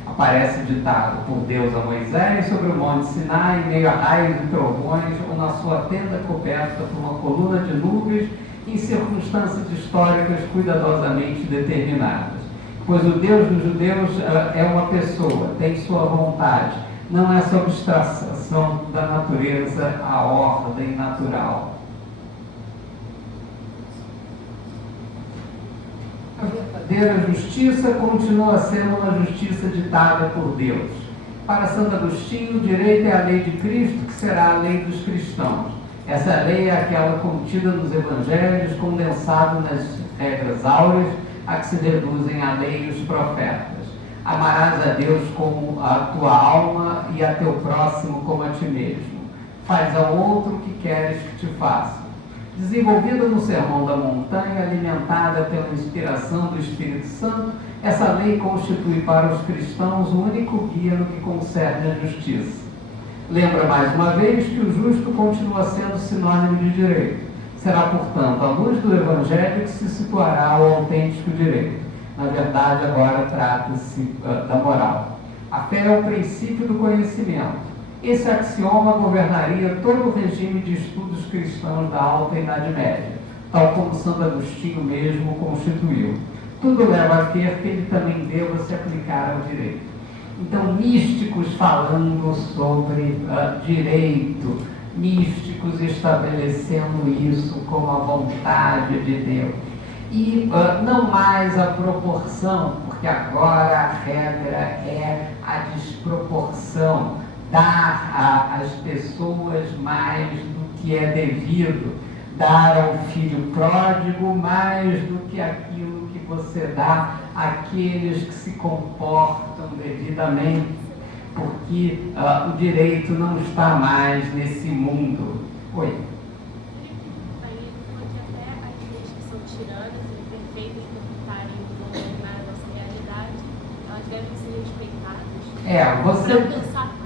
Aparece ditado por Deus a Moisés sobre o monte Sinai, em meio a raios e trovões, ou na sua tenda coberta por uma coluna de nuvens, em circunstâncias históricas cuidadosamente determinadas. Pois o Deus dos judeus é uma pessoa, tem sua vontade, não é subtração da natureza à ordem natural. A verdadeira justiça continua sendo uma justiça ditada por Deus. Para Santo Agostinho, o direito é a lei de Cristo, que será a lei dos cristãos. Essa lei é aquela contida nos evangelhos, condensada nas regras áureas, a que se reduzem a lei e os profetas. Amarás a Deus como a tua alma e a teu próximo como a ti mesmo. Faz ao outro o que queres que te faça. Desenvolvida no Sermão da Montanha, alimentada pela inspiração do Espírito Santo, essa lei constitui para os cristãos o único guia no que concerne a justiça. Lembra mais uma vez que o justo continua sendo sinônimo de direito. Será, portanto, a luz do Evangelho que se situará ao autêntico direito. Na verdade, agora trata-se da moral. A fé é o princípio do conhecimento. Esse axioma governaria todo o regime de estudos cristãos da Alta Idade Média, tal como Santo Agostinho mesmo constituiu. Tudo leva a crer que ele também deva se aplicar ao direito. Então, místicos falando sobre direito, místicos estabelecendo isso como a vontade de Deus. E não mais a proporção, porque agora a regra é a desproporção, dar às pessoas mais do que é devido, dar ao filho pródigo mais do que aquilo que você dá àqueles que se comportam devidamente, porque o direito não está mais nesse mundo. Oi? Até as leis que são tiranas e perfeitas por estarem na nossa realidade, elas devem ser respeitadas Você... para alcançar a paz.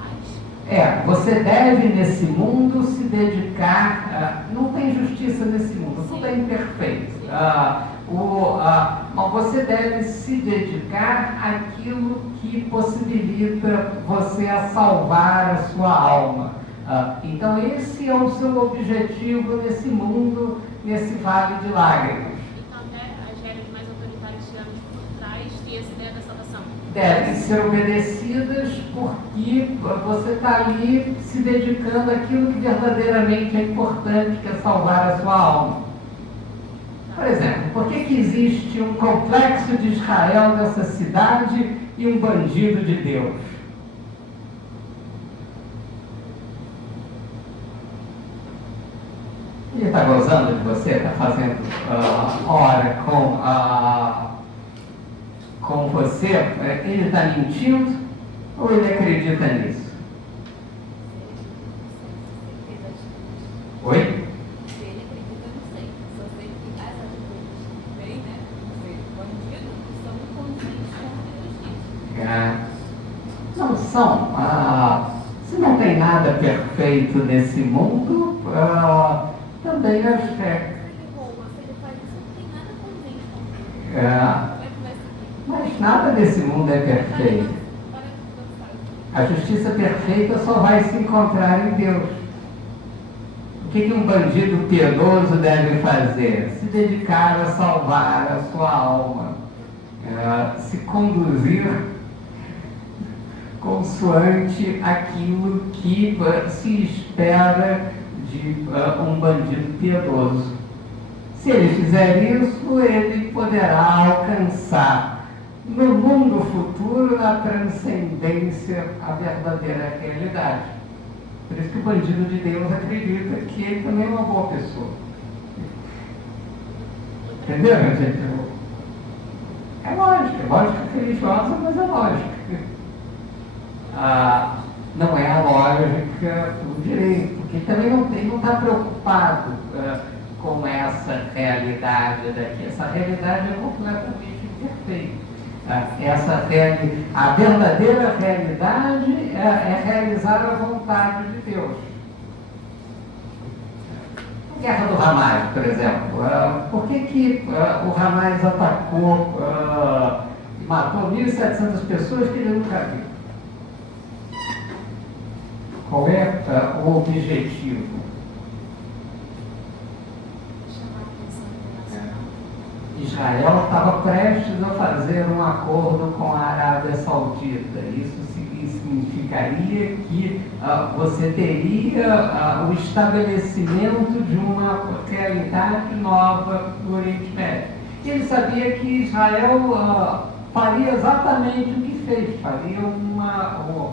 Você deve nesse mundo se dedicar, não tem justiça nesse mundo, tudo é imperfeito. Mas você deve se dedicar àquilo que possibilita você a salvar a sua alma. Então esse é o seu objetivo nesse mundo, nesse vale de lágrimas. Então até as regras mais autoritárias tiradas por trás têm essa ideia da salvação. Devem ser obedecidas porque você está ali se dedicando àquilo que verdadeiramente é importante, que é salvar a sua alma. Por exemplo, por que existe um complexo de Israel nessa cidade e um bandido de Deus? Ele está gozando de você? Está fazendo hora com você? Ele está mentindo ou ele acredita nisso? Oi? Se ele acredita, eu não sei. Só sei que as atitudes bem, né? Ser bandido são condizentes com a justiça. Não são. Se não tem nada perfeito nesse mundo, também as Se ele rouba, se ele faz isso, não tem nada condizente com a justiça. mas nada nesse mundo é perfeito. A justiça perfeita só vai se encontrar em Deus. O que um bandido piedoso deve fazer? Se dedicar a salvar a sua alma, se conduzir consoante aquilo que se espera de um bandido piedoso. Se ele fizer isso, ele poderá alcançar no mundo futuro, na transcendência, a verdadeira realidade. Por isso que o bandido de Deus acredita que ele também é uma boa pessoa. Entendeu, gente? É lógica religiosa, mas é lógica. Não é a lógica do direito, porque também não está preocupado com essa realidade daqui. Essa realidade é completamente imperfeita. A verdadeira realidade é realizar a vontade de Deus. A Guerra do Hamas, por exemplo. Por que o Hamas atacou e matou 1.700 pessoas que ele nunca viu? Qual é o objetivo? Chamar a atenção internacional. Israel estava prestes a fazer um acordo com a Arábia Saudita. Isso significaria que você teria o estabelecimento de uma realidade nova no Oriente Médio. Ele sabia que Israel faria exatamente o que fez, faria uma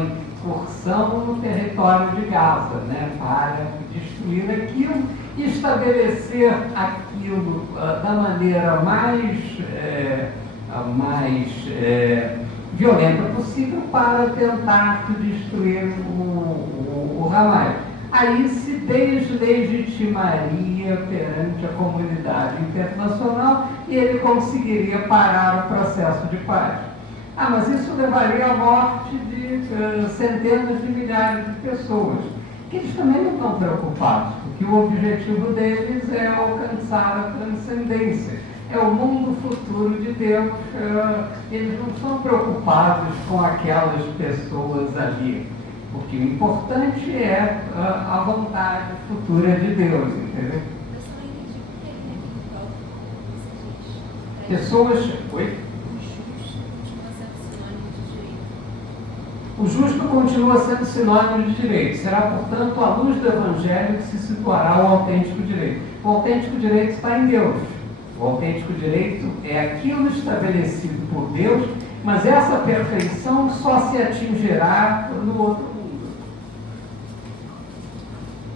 incursão no território de Gaza, né, para destruir aquilo e estabelecer aquilo da maneira mais violenta possível para tentar destruir o Hamas. Aí se deslegitimaria perante a comunidade internacional e ele conseguiria parar o processo de paz. Mas isso levaria à morte de centenas de milhares de pessoas, que eles também não estão preocupados, porque o objetivo deles é alcançar a transcendência, é o mundo futuro de Deus. Eles não estão preocupados com aquelas pessoas ali, porque o importante é a vontade futura de Deus, entendeu? Pessoas... Oi? O justo continua sendo sinônimo de direito. Será, portanto, a luz do Evangelho que se situará o autêntico direito. O autêntico direito está em Deus. O autêntico direito é aquilo estabelecido por Deus, mas essa perfeição só se atingirá no outro mundo.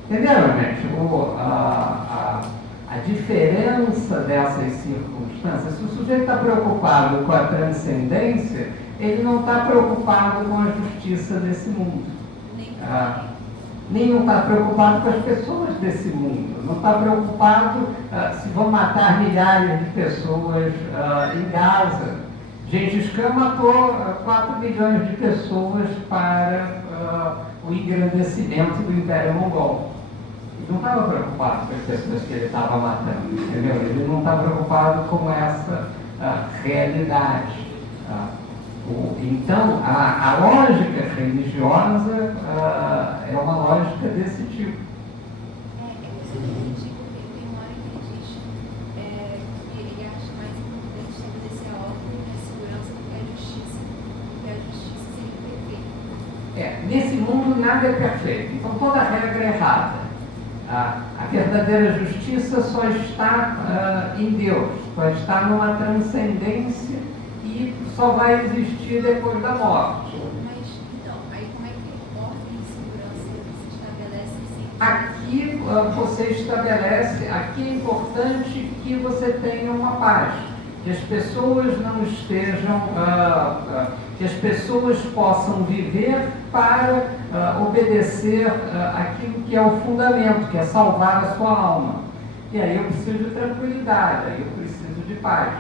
Entenderam, gente? A diferença dessas circunstâncias, se o sujeito está preocupado com a transcendência, ele não está preocupado com a justiça desse mundo. Nem não está preocupado com as pessoas desse mundo. Não está preocupado se vão matar milhares de pessoas em Gaza. Gengis Khan matou 4 milhões de pessoas para o engrandecimento do Império Mongol. Ele não estava preocupado com as pessoas que ele estava matando, entendeu? Ele não está preocupado com essa realidade. Então, a lógica religiosa é uma lógica desse tipo. Isso que eu digo, porque tem uma hora que ele diz que ele acha mais importante estabelecer a ordem e a segurança do que a justiça. Porque a justiça seria perfeita. Nesse mundo nada é perfeito, então toda regra é errada. A verdadeira justiça só está em Deus, só está numa transcendência e só vai existir depois da morte. Mas, então, aí como é que ordem e segurança se estabelece sem... Aqui você estabelece, aqui é importante que você tenha uma paz, que as pessoas não estejam, que as pessoas possam viver para obedecer aquilo que é o fundamento, que é salvar a sua alma. E aí eu preciso de tranquilidade, aí eu preciso de paz,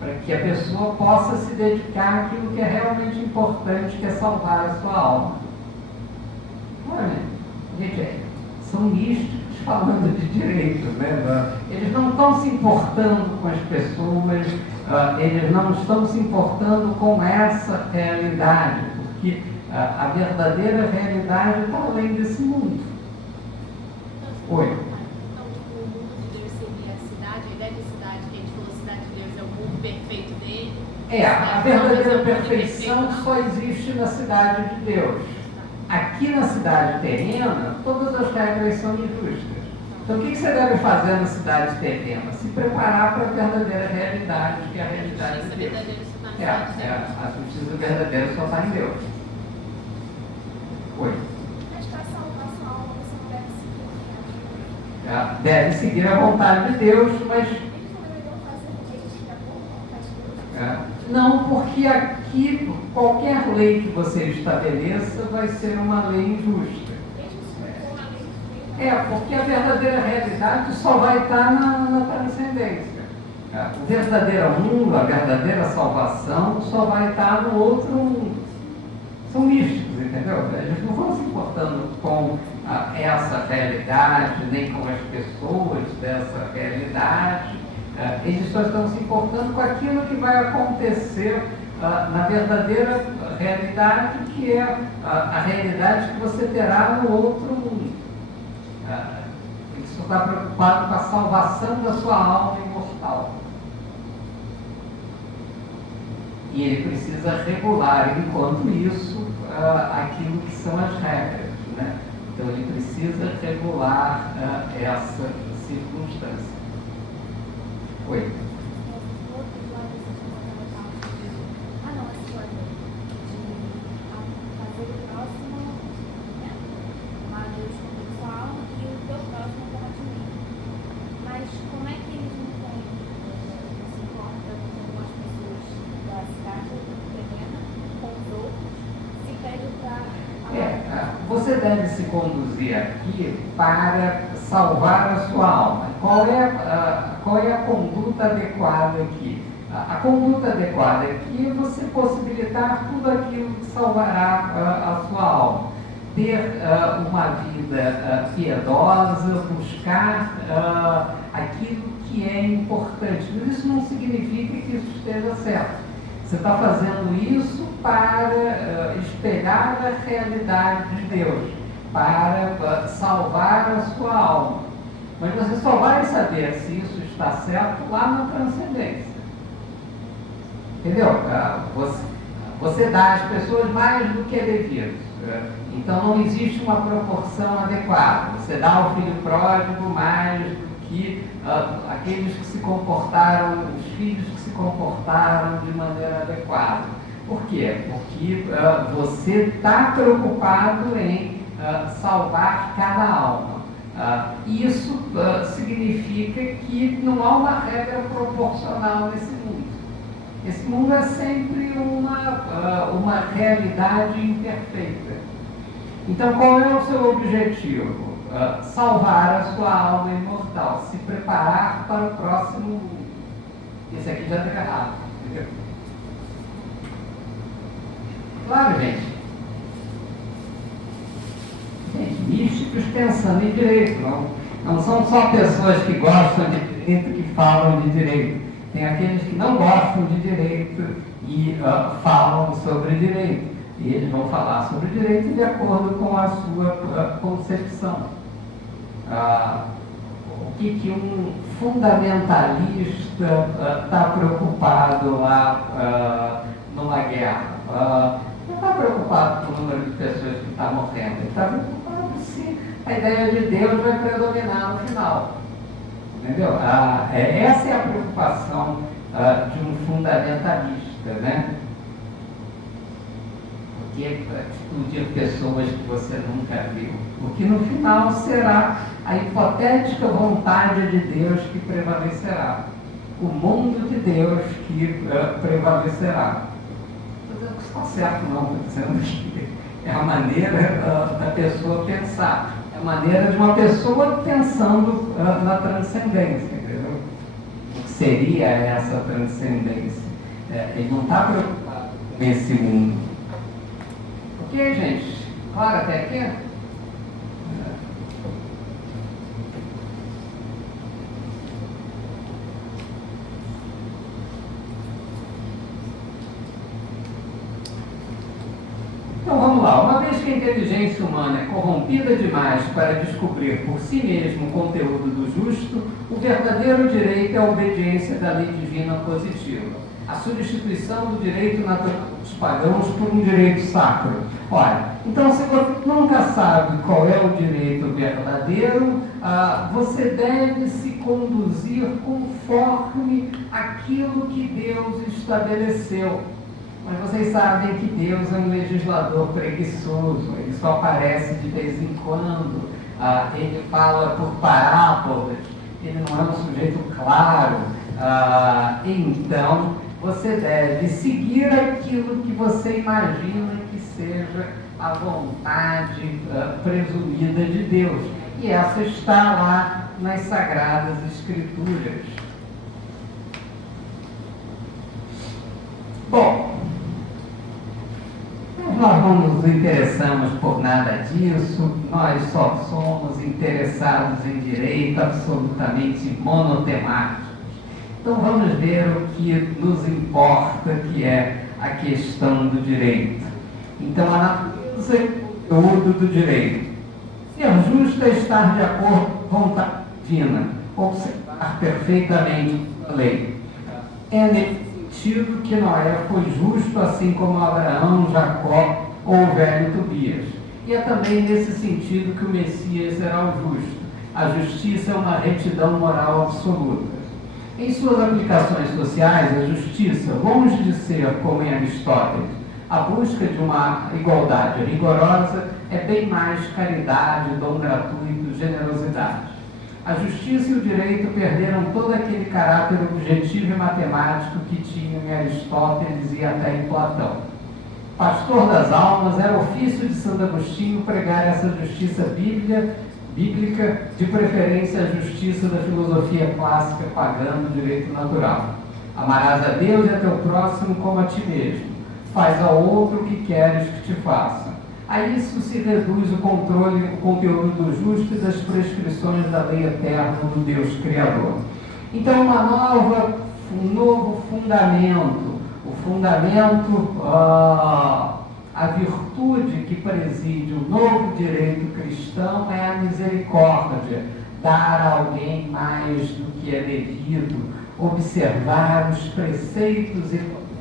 para que a pessoa possa se dedicar àquilo que é realmente importante, que é salvar a sua alma. Olha, gente, são místicos falando de direito, né? Eles não estão se importando com as pessoas, eles não estão se importando com essa realidade, porque a verdadeira realidade está além desse mundo. Oi? Então, o mundo de Deus seria a cidade, a ideia de cidade, que a gente falou, cidade de Deus é o mundo perfeito dele. A verdadeira perfeição só existe na cidade de Deus. Aqui na cidade terrena, todas as regras são injustas. Então, o que você deve fazer na cidade terrena? Se preparar para a verdadeira realidade, que é a realidade de Deus. A justiça verdadeira só está em Deus. Oi? Mas para salvar sua alma, você não deve seguir. Deve seguir a vontade de Deus, mas... Eles não deveriam fazer o que eles querem por vontade de Deus. Não, porque aqui qualquer lei que você estabeleça vai ser uma lei injusta. Porque a verdadeira realidade só vai estar na transcendência. O verdadeiro mundo, a verdadeira salvação só vai estar no outro mundo. São místicos, entendeu? Eles não vão se importando com essa realidade, nem com as pessoas dessa realidade. Eles só estão se importando com aquilo que vai acontecer na verdadeira realidade, que é a realidade que você terá no outro mundo. Ele só está preocupado com a salvação da sua alma imortal. E ele precisa regular, enquanto isso, aquilo que são as regras, né? Então ele precisa regular essa circunstância. Oi? Você deve se conduzir aqui para salvar a sua alma. Qual é a conduta adequada aqui? A conduta adequada aqui é você possibilitar tudo aquilo que salvará a sua alma. Ter uma vida piedosa, buscar aquilo que é importante. Mas isso não significa que isso esteja certo. Você está fazendo isso para espelhar a realidade de Deus, para salvar a sua alma. Mas você só vai saber se isso está certo lá na transcendência. Entendeu? Você dá às pessoas mais do que é devido. Então não existe uma proporção adequada. Você dá ao filho pródigo mais do que aqueles que se comportaram, os filhos que se comportaram de maneira adequada. Por quê? Porque você está preocupado em salvar cada alma. Isso significa que não há uma regra proporcional nesse mundo. Esse mundo é sempre uma realidade imperfeita. Então, qual é o seu objetivo? Salvar a sua alma imortal, se preparar para o próximo mundo. Esse aqui já deu errado, entendeu? Claro, gente. Místicos pensando em direito, não são só pessoas que gostam de direito que falam de direito. Tem aqueles que não gostam de direito e falam sobre direito. E eles vão falar sobre direito de acordo com a sua concepção. O que um fundamentalista está preocupado lá numa guerra? Não está preocupado com o número de pessoas que estão morrendo. Ele está preocupado se a ideia de Deus vai predominar no final. Entendeu? Essa é a preocupação de um fundamentalista, né? Porque explodir pessoas que você nunca viu. Porque no final será a hipotética vontade de Deus que prevalecerá. O mundo de Deus que prevalecerá. Não estou dizendo que está certo, não. Estou dizendo que é a maneira da pessoa pensar. É a maneira de uma pessoa pensando na transcendência. Entendeu? O que seria essa transcendência? Ele não está preocupado com esse mundo. Ok, gente? Claro até aqui? Então vamos lá. Uma vez que a inteligência humana é corrompida demais para descobrir por si mesmo o conteúdo do justo, o verdadeiro direito é a obediência da lei divina positiva. A substituição do direito natural dos pagãos por um direito sacro. Olha, então se você nunca sabe qual é o direito verdadeiro, você deve se conduzir conforme aquilo que Deus estabeleceu. Mas vocês sabem que Deus é um legislador preguiçoso, ele só aparece de vez em quando, ele fala por parábolas, ele não é um sujeito claro, então você deve seguir aquilo que você imagina que seja a vontade presumida de Deus. E essa está lá nas Sagradas Escrituras. Bom, nós não nos interessamos por nada disso, nós só somos interessados em direito absolutamente monotemático. Então vamos ver o que nos importa, que é a questão do direito. Então a natureza e o conteúdo do direito. Ser justo é estar de acordo com a vontade divina, observar perfeitamente a lei. É nesse sentido que Noé foi justo, assim como Abraão, Jacó ou o velho Tobias. E é também nesse sentido que o Messias será o justo. A justiça é uma retidão moral absoluta. Em suas aplicações sociais, a justiça, longe de ser, como em Aristóteles, a busca de uma igualdade rigorosa, é bem mais caridade, dom gratuito, generosidade. A justiça e o direito perderam todo aquele caráter objetivo e matemático que tinham em Aristóteles e até em Platão. Pastor das almas, era ofício de Santo Agostinho pregar essa justiça bíblica, de preferência a justiça da filosofia clássica pagã do direito natural. Amarás a Deus e a teu próximo como a ti mesmo. Faz ao outro o que queres que te faça. A isso se reduz o conteúdo do justo e das prescrições da lei eterna do Deus Criador. Então, um novo fundamento, a virtude que preside o novo direito cristão é a misericórdia, dar a alguém mais do que é devido, observar os preceitos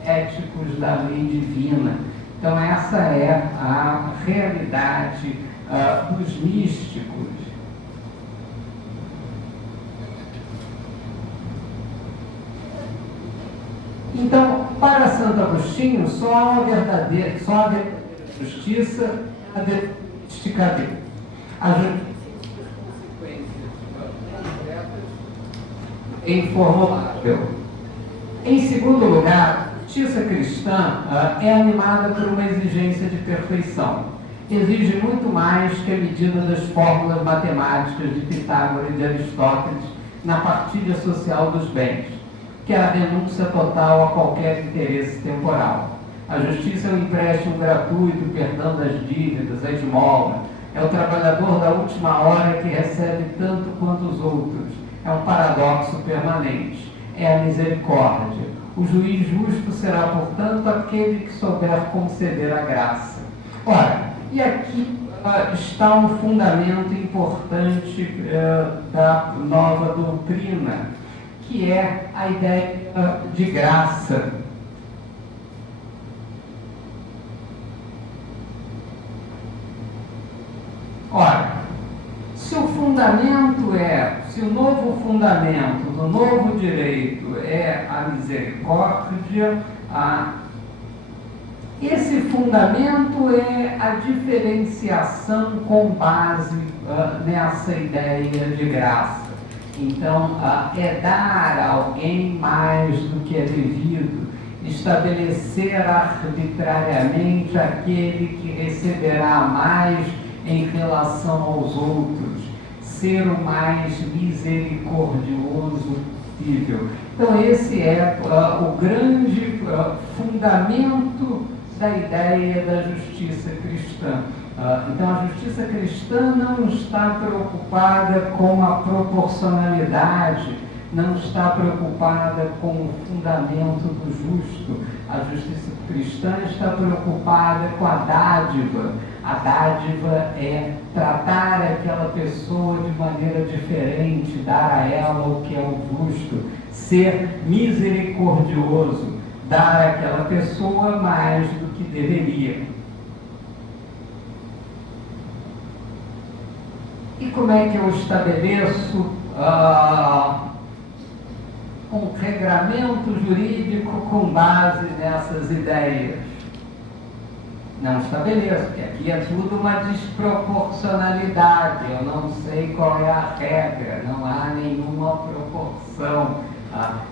éticos da lei divina. Então, essa é a realidade dos místicos. Então, para Santo Agostinho, só a verdadeira justiça a doméstica dele. A justiça é informável. Em segundo lugar, a justiça cristã é animada por uma exigência de perfeição. Exige muito mais que a medida das fórmulas matemáticas de Pitágoras e de Aristóteles na partilha social dos bens, que é a renúncia total a qualquer interesse temporal. A justiça é um empréstimo gratuito, o perdão das dívidas, a esmola. É o trabalhador da última hora que recebe tanto quanto os outros. É um paradoxo permanente. É a misericórdia. O juiz justo será, portanto, aquele que souber conceder a graça. Ora, e aqui está um fundamento importante da nova doutrina, que é a ideia de graça. Ora, se o novo fundamento do novo direito é a misericórdia, esse fundamento é a diferenciação com base nessa ideia de graça. Então, é dar a alguém mais do que é devido, estabelecer arbitrariamente aquele que receberá mais em relação aos outros, ser o mais misericordioso possível. Então, esse é o grande fundamento da ideia da justiça cristã. Então, a justiça cristã não está preocupada com a proporcionalidade, não está preocupada com o fundamento do justo. A justiça cristã está preocupada com a dádiva. A dádiva é tratar aquela pessoa de maneira diferente, dar a ela o que é o justo, ser misericordioso, dar àquela pessoa mais do que deveria. E como é que eu estabeleço um regramento jurídico com base nessas ideias? Não estabeleço, porque aqui é tudo uma desproporcionalidade, eu não sei qual é a regra, não há nenhuma proporção.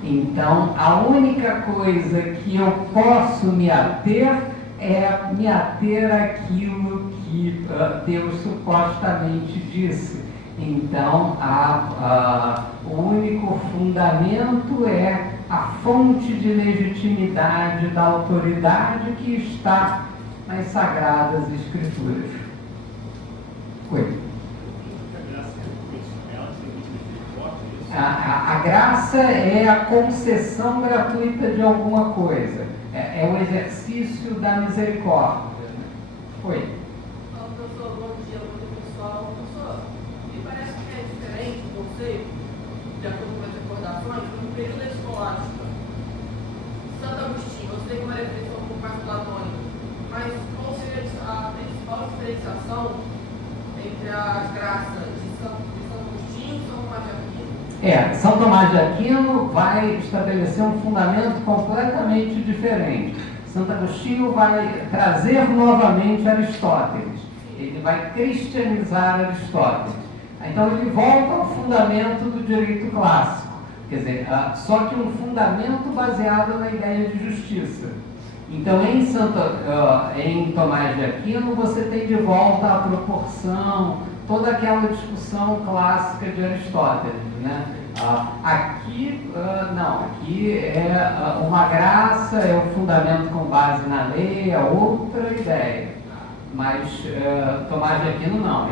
Então, a única coisa que eu posso me ater é me ater àquilo que Deus supostamente disse. Então, o único fundamento é a fonte de legitimidade da autoridade que está nas Sagradas Escrituras. Oi. A graça é a concessão gratuita de alguma coisa. É o exercício da misericórdia. Oi. Professor, bom dia, pessoal. Professor, me parece que é diferente o conceito, de acordo com as recordações, no período escolástico. Santo relação entre as graças de São Agostinho e São Tomás de Aquino? São Tomás de Aquino vai estabelecer um fundamento completamente diferente. Santo Agostinho vai trazer novamente Aristóteles. Ele vai cristianizar Aristóteles. Então ele volta ao fundamento do direito clássico. Quer dizer, só que um fundamento baseado na ideia de justiça. Então, em Tomás de Aquino, você tem de volta a proporção, toda aquela discussão clássica de Aristóteles, né? Aqui, não, aqui é uma graça, é o fundamento com base na lei, é outra ideia. Mas Tomás de Aquino não.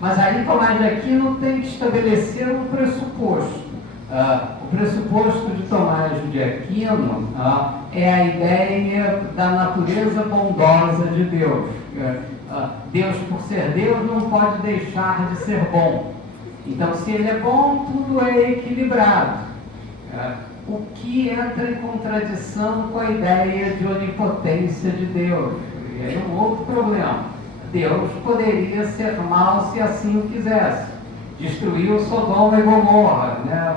Mas aí Tomás de Aquino tem que estabelecer um pressuposto. O pressuposto de Tomás de Aquino é a ideia da natureza bondosa de Deus. Deus, por ser Deus, não pode deixar de ser bom. Então, se ele é bom, tudo é equilibrado. O que entra em contradição com a ideia de onipotência de Deus. E aí é um outro problema. Deus poderia ser mau se assim o quisesse. Destruiu Sodoma e Gomorra, né?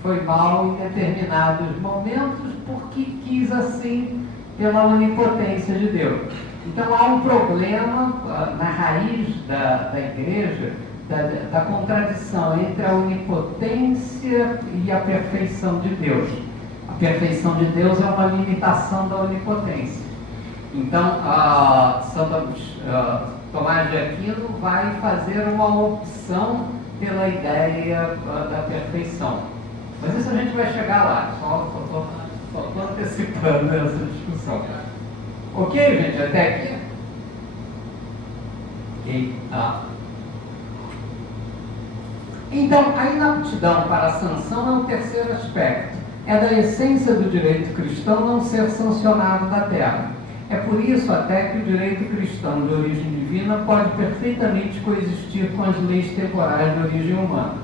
Foi mau em determinados momentos porque quis assim pela onipotência de Deus. Então há um problema na raiz da igreja, da contradição entre a onipotência e a perfeição de Deus. A perfeição de Deus é uma limitação da onipotência. Então, Tomás de Aquino vai fazer uma opção pela ideia da perfeição. Mas isso a gente vai chegar lá, só estou antecipando essa discussão. Ok, gente? Até aqui? Ok. Então, a inaptidão para a sanção é um terceiro aspecto. É da essência do direito cristão não ser sancionado da terra. É por isso até que o direito cristão de origem divina pode perfeitamente coexistir com as leis temporais de origem humana.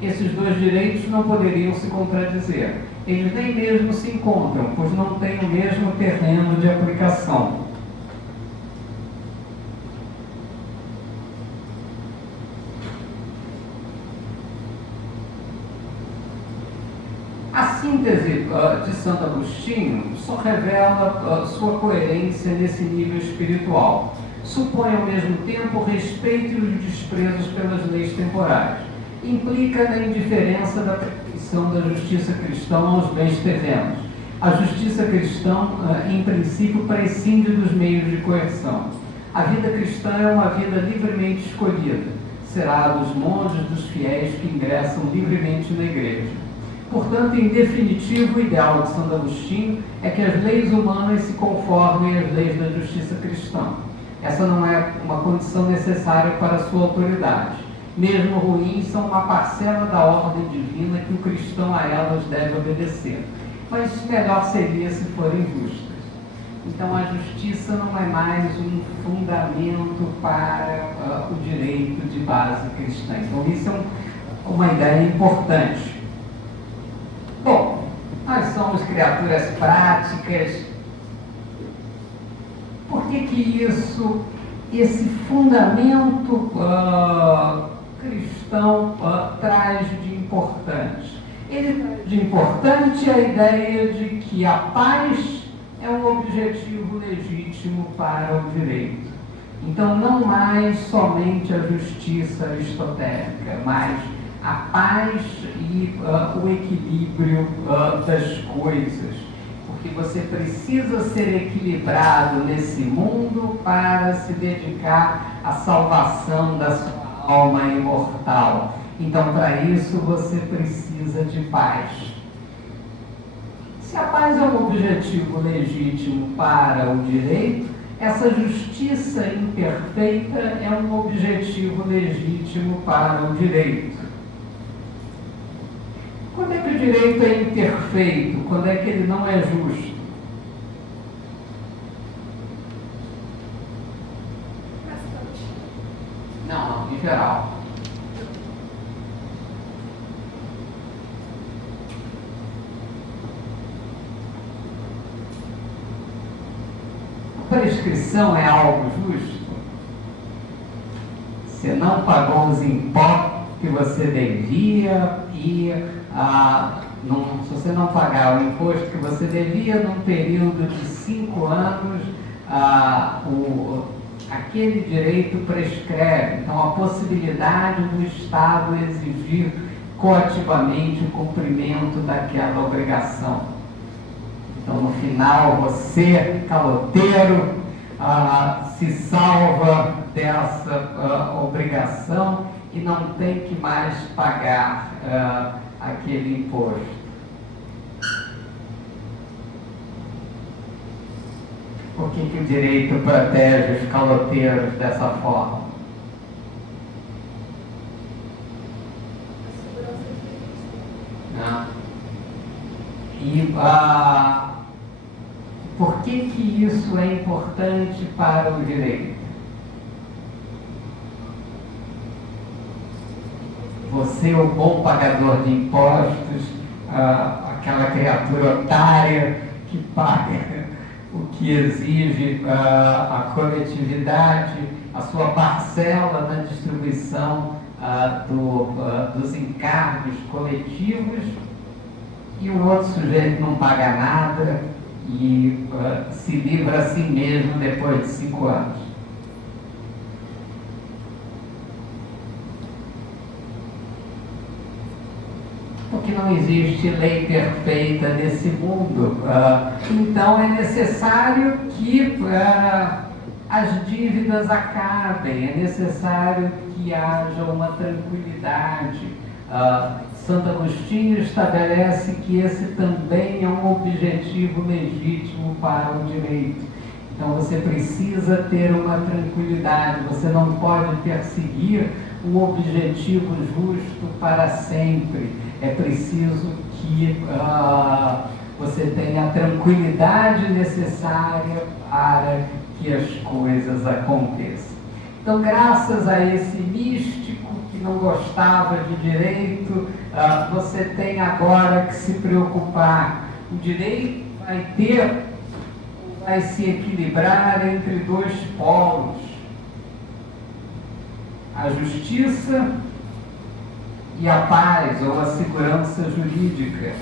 Esses dois direitos não poderiam se contradizer. Eles nem mesmo se encontram, pois não têm o mesmo terreno de aplicação. A síntese de Santo Agostinho só revela sua coerência nesse nível espiritual. Supõe ao mesmo tempo o respeito e os desprezos pelas leis temporais. Implica na indiferença da perfeição da justiça cristã aos bens terrenos. A justiça cristã, em princípio, prescinde dos meios de coerção. A vida cristã é uma vida livremente escolhida. Será a dos monges, dos fiéis que ingressam livremente na igreja. Portanto, em definitivo, o ideal de Santo Agostinho é que as leis humanas se conformem às leis da justiça cristã. Essa não é uma condição necessária para a sua autoridade. Mesmo ruins, são uma parcela da ordem divina que o cristão a elas deve obedecer. Mas melhor seria se forem justas. Então, a justiça não é mais um fundamento para o direito de base cristã. Então, isso é uma ideia importante. Bom, nós somos criaturas práticas. Por que esse fundamento cristão traz de importante? Ele traz de importante a ideia de que a paz é um objetivo legítimo para o direito. Então, não mais somente a justiça aristotélica, mas a paz e o equilíbrio das coisas. Porque você precisa ser equilibrado nesse mundo para se dedicar à salvação da sua alma imortal. Então, para isso, você precisa de paz. Se a paz é um objetivo legítimo para o direito, essa justiça imperfeita é um objetivo legítimo para o direito. Quando é que o direito é imperfeito? Quando é que ele não é justo? Não, em geral. A prescrição é algo justo? você não pagou os impostos que você devia e se você não pagar o imposto que você devia num período de 5 anos, aquele direito prescreve. Então, a possibilidade do Estado exigir coativamente o cumprimento daquela obrigação. Então, no final, você, caloteiro, se salva dessa obrigação e não tem que mais pagar aquele imposto. Por que o direito protege os caloteiros dessa forma? Não. E por que isso é importante para o direito? Você, o bom pagador de impostos, aquela criatura otária que paga o que exige a coletividade, a sua parcela na distribuição dos encargos coletivos, e o outro sujeito não paga nada e se livra a si mesmo depois de 5 anos. Porque não existe lei perfeita nesse mundo. Então é necessário que as dívidas acabem, é necessário que haja uma tranquilidade. Santo Agostinho estabelece que esse também é um objetivo legítimo para o direito. Então você precisa ter uma tranquilidade, você não pode perseguir um objetivo justo para sempre. É preciso que você tenha a tranquilidade necessária para que as coisas aconteçam. Então, graças a esse místico que não gostava de direito, você tem agora que se preocupar. O direito vai se equilibrar entre 2 polos: a justiça e a paz, ou a segurança jurídica.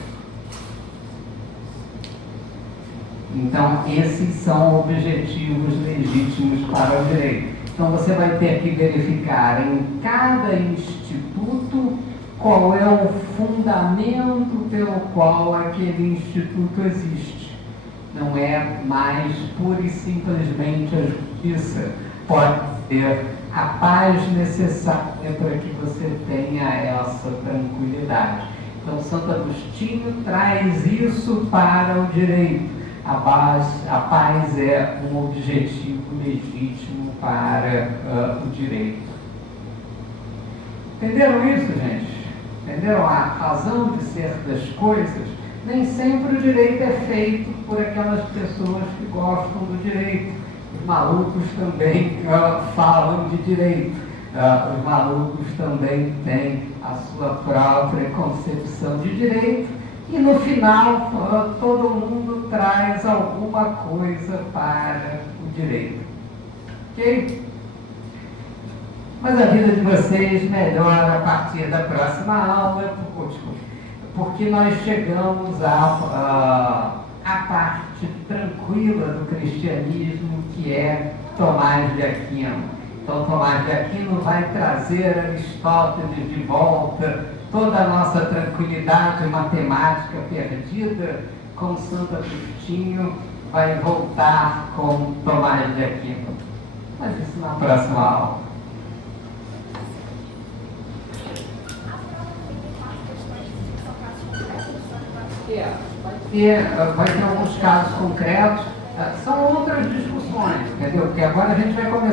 Então, esses são objetivos legítimos para o direito. Então, você vai ter que verificar em cada instituto qual é o fundamento pelo qual aquele instituto existe. Não é mais pura e simplesmente a justiça. Pode ser a paz necessária para que você tenha essa tranquilidade. Então, Santo Agostinho traz isso para o direito. A paz é um objetivo legítimo para o direito. Entenderam isso, gente? Entenderam a razão de ser das coisas? Nem sempre o direito é feito por aquelas pessoas que gostam do direito. Os malucos também falam de direito. Os malucos também têm a sua própria concepção de direito. E no final, todo mundo traz alguma coisa para o direito. Ok? Mas a vida de vocês melhora a partir da próxima aula, porque nós chegamos à parte tranquila do cristianismo, que é Tomás de Aquino. Então, Tomás de Aquino vai trazer Aristóteles de volta, toda a nossa tranquilidade matemática perdida com Santo Agostinho vai voltar com Tomás de Aquino. Mas isso na próxima aula. Vai ter alguns casos concretos, são outras discussões, entendeu? Porque agora a gente vai começar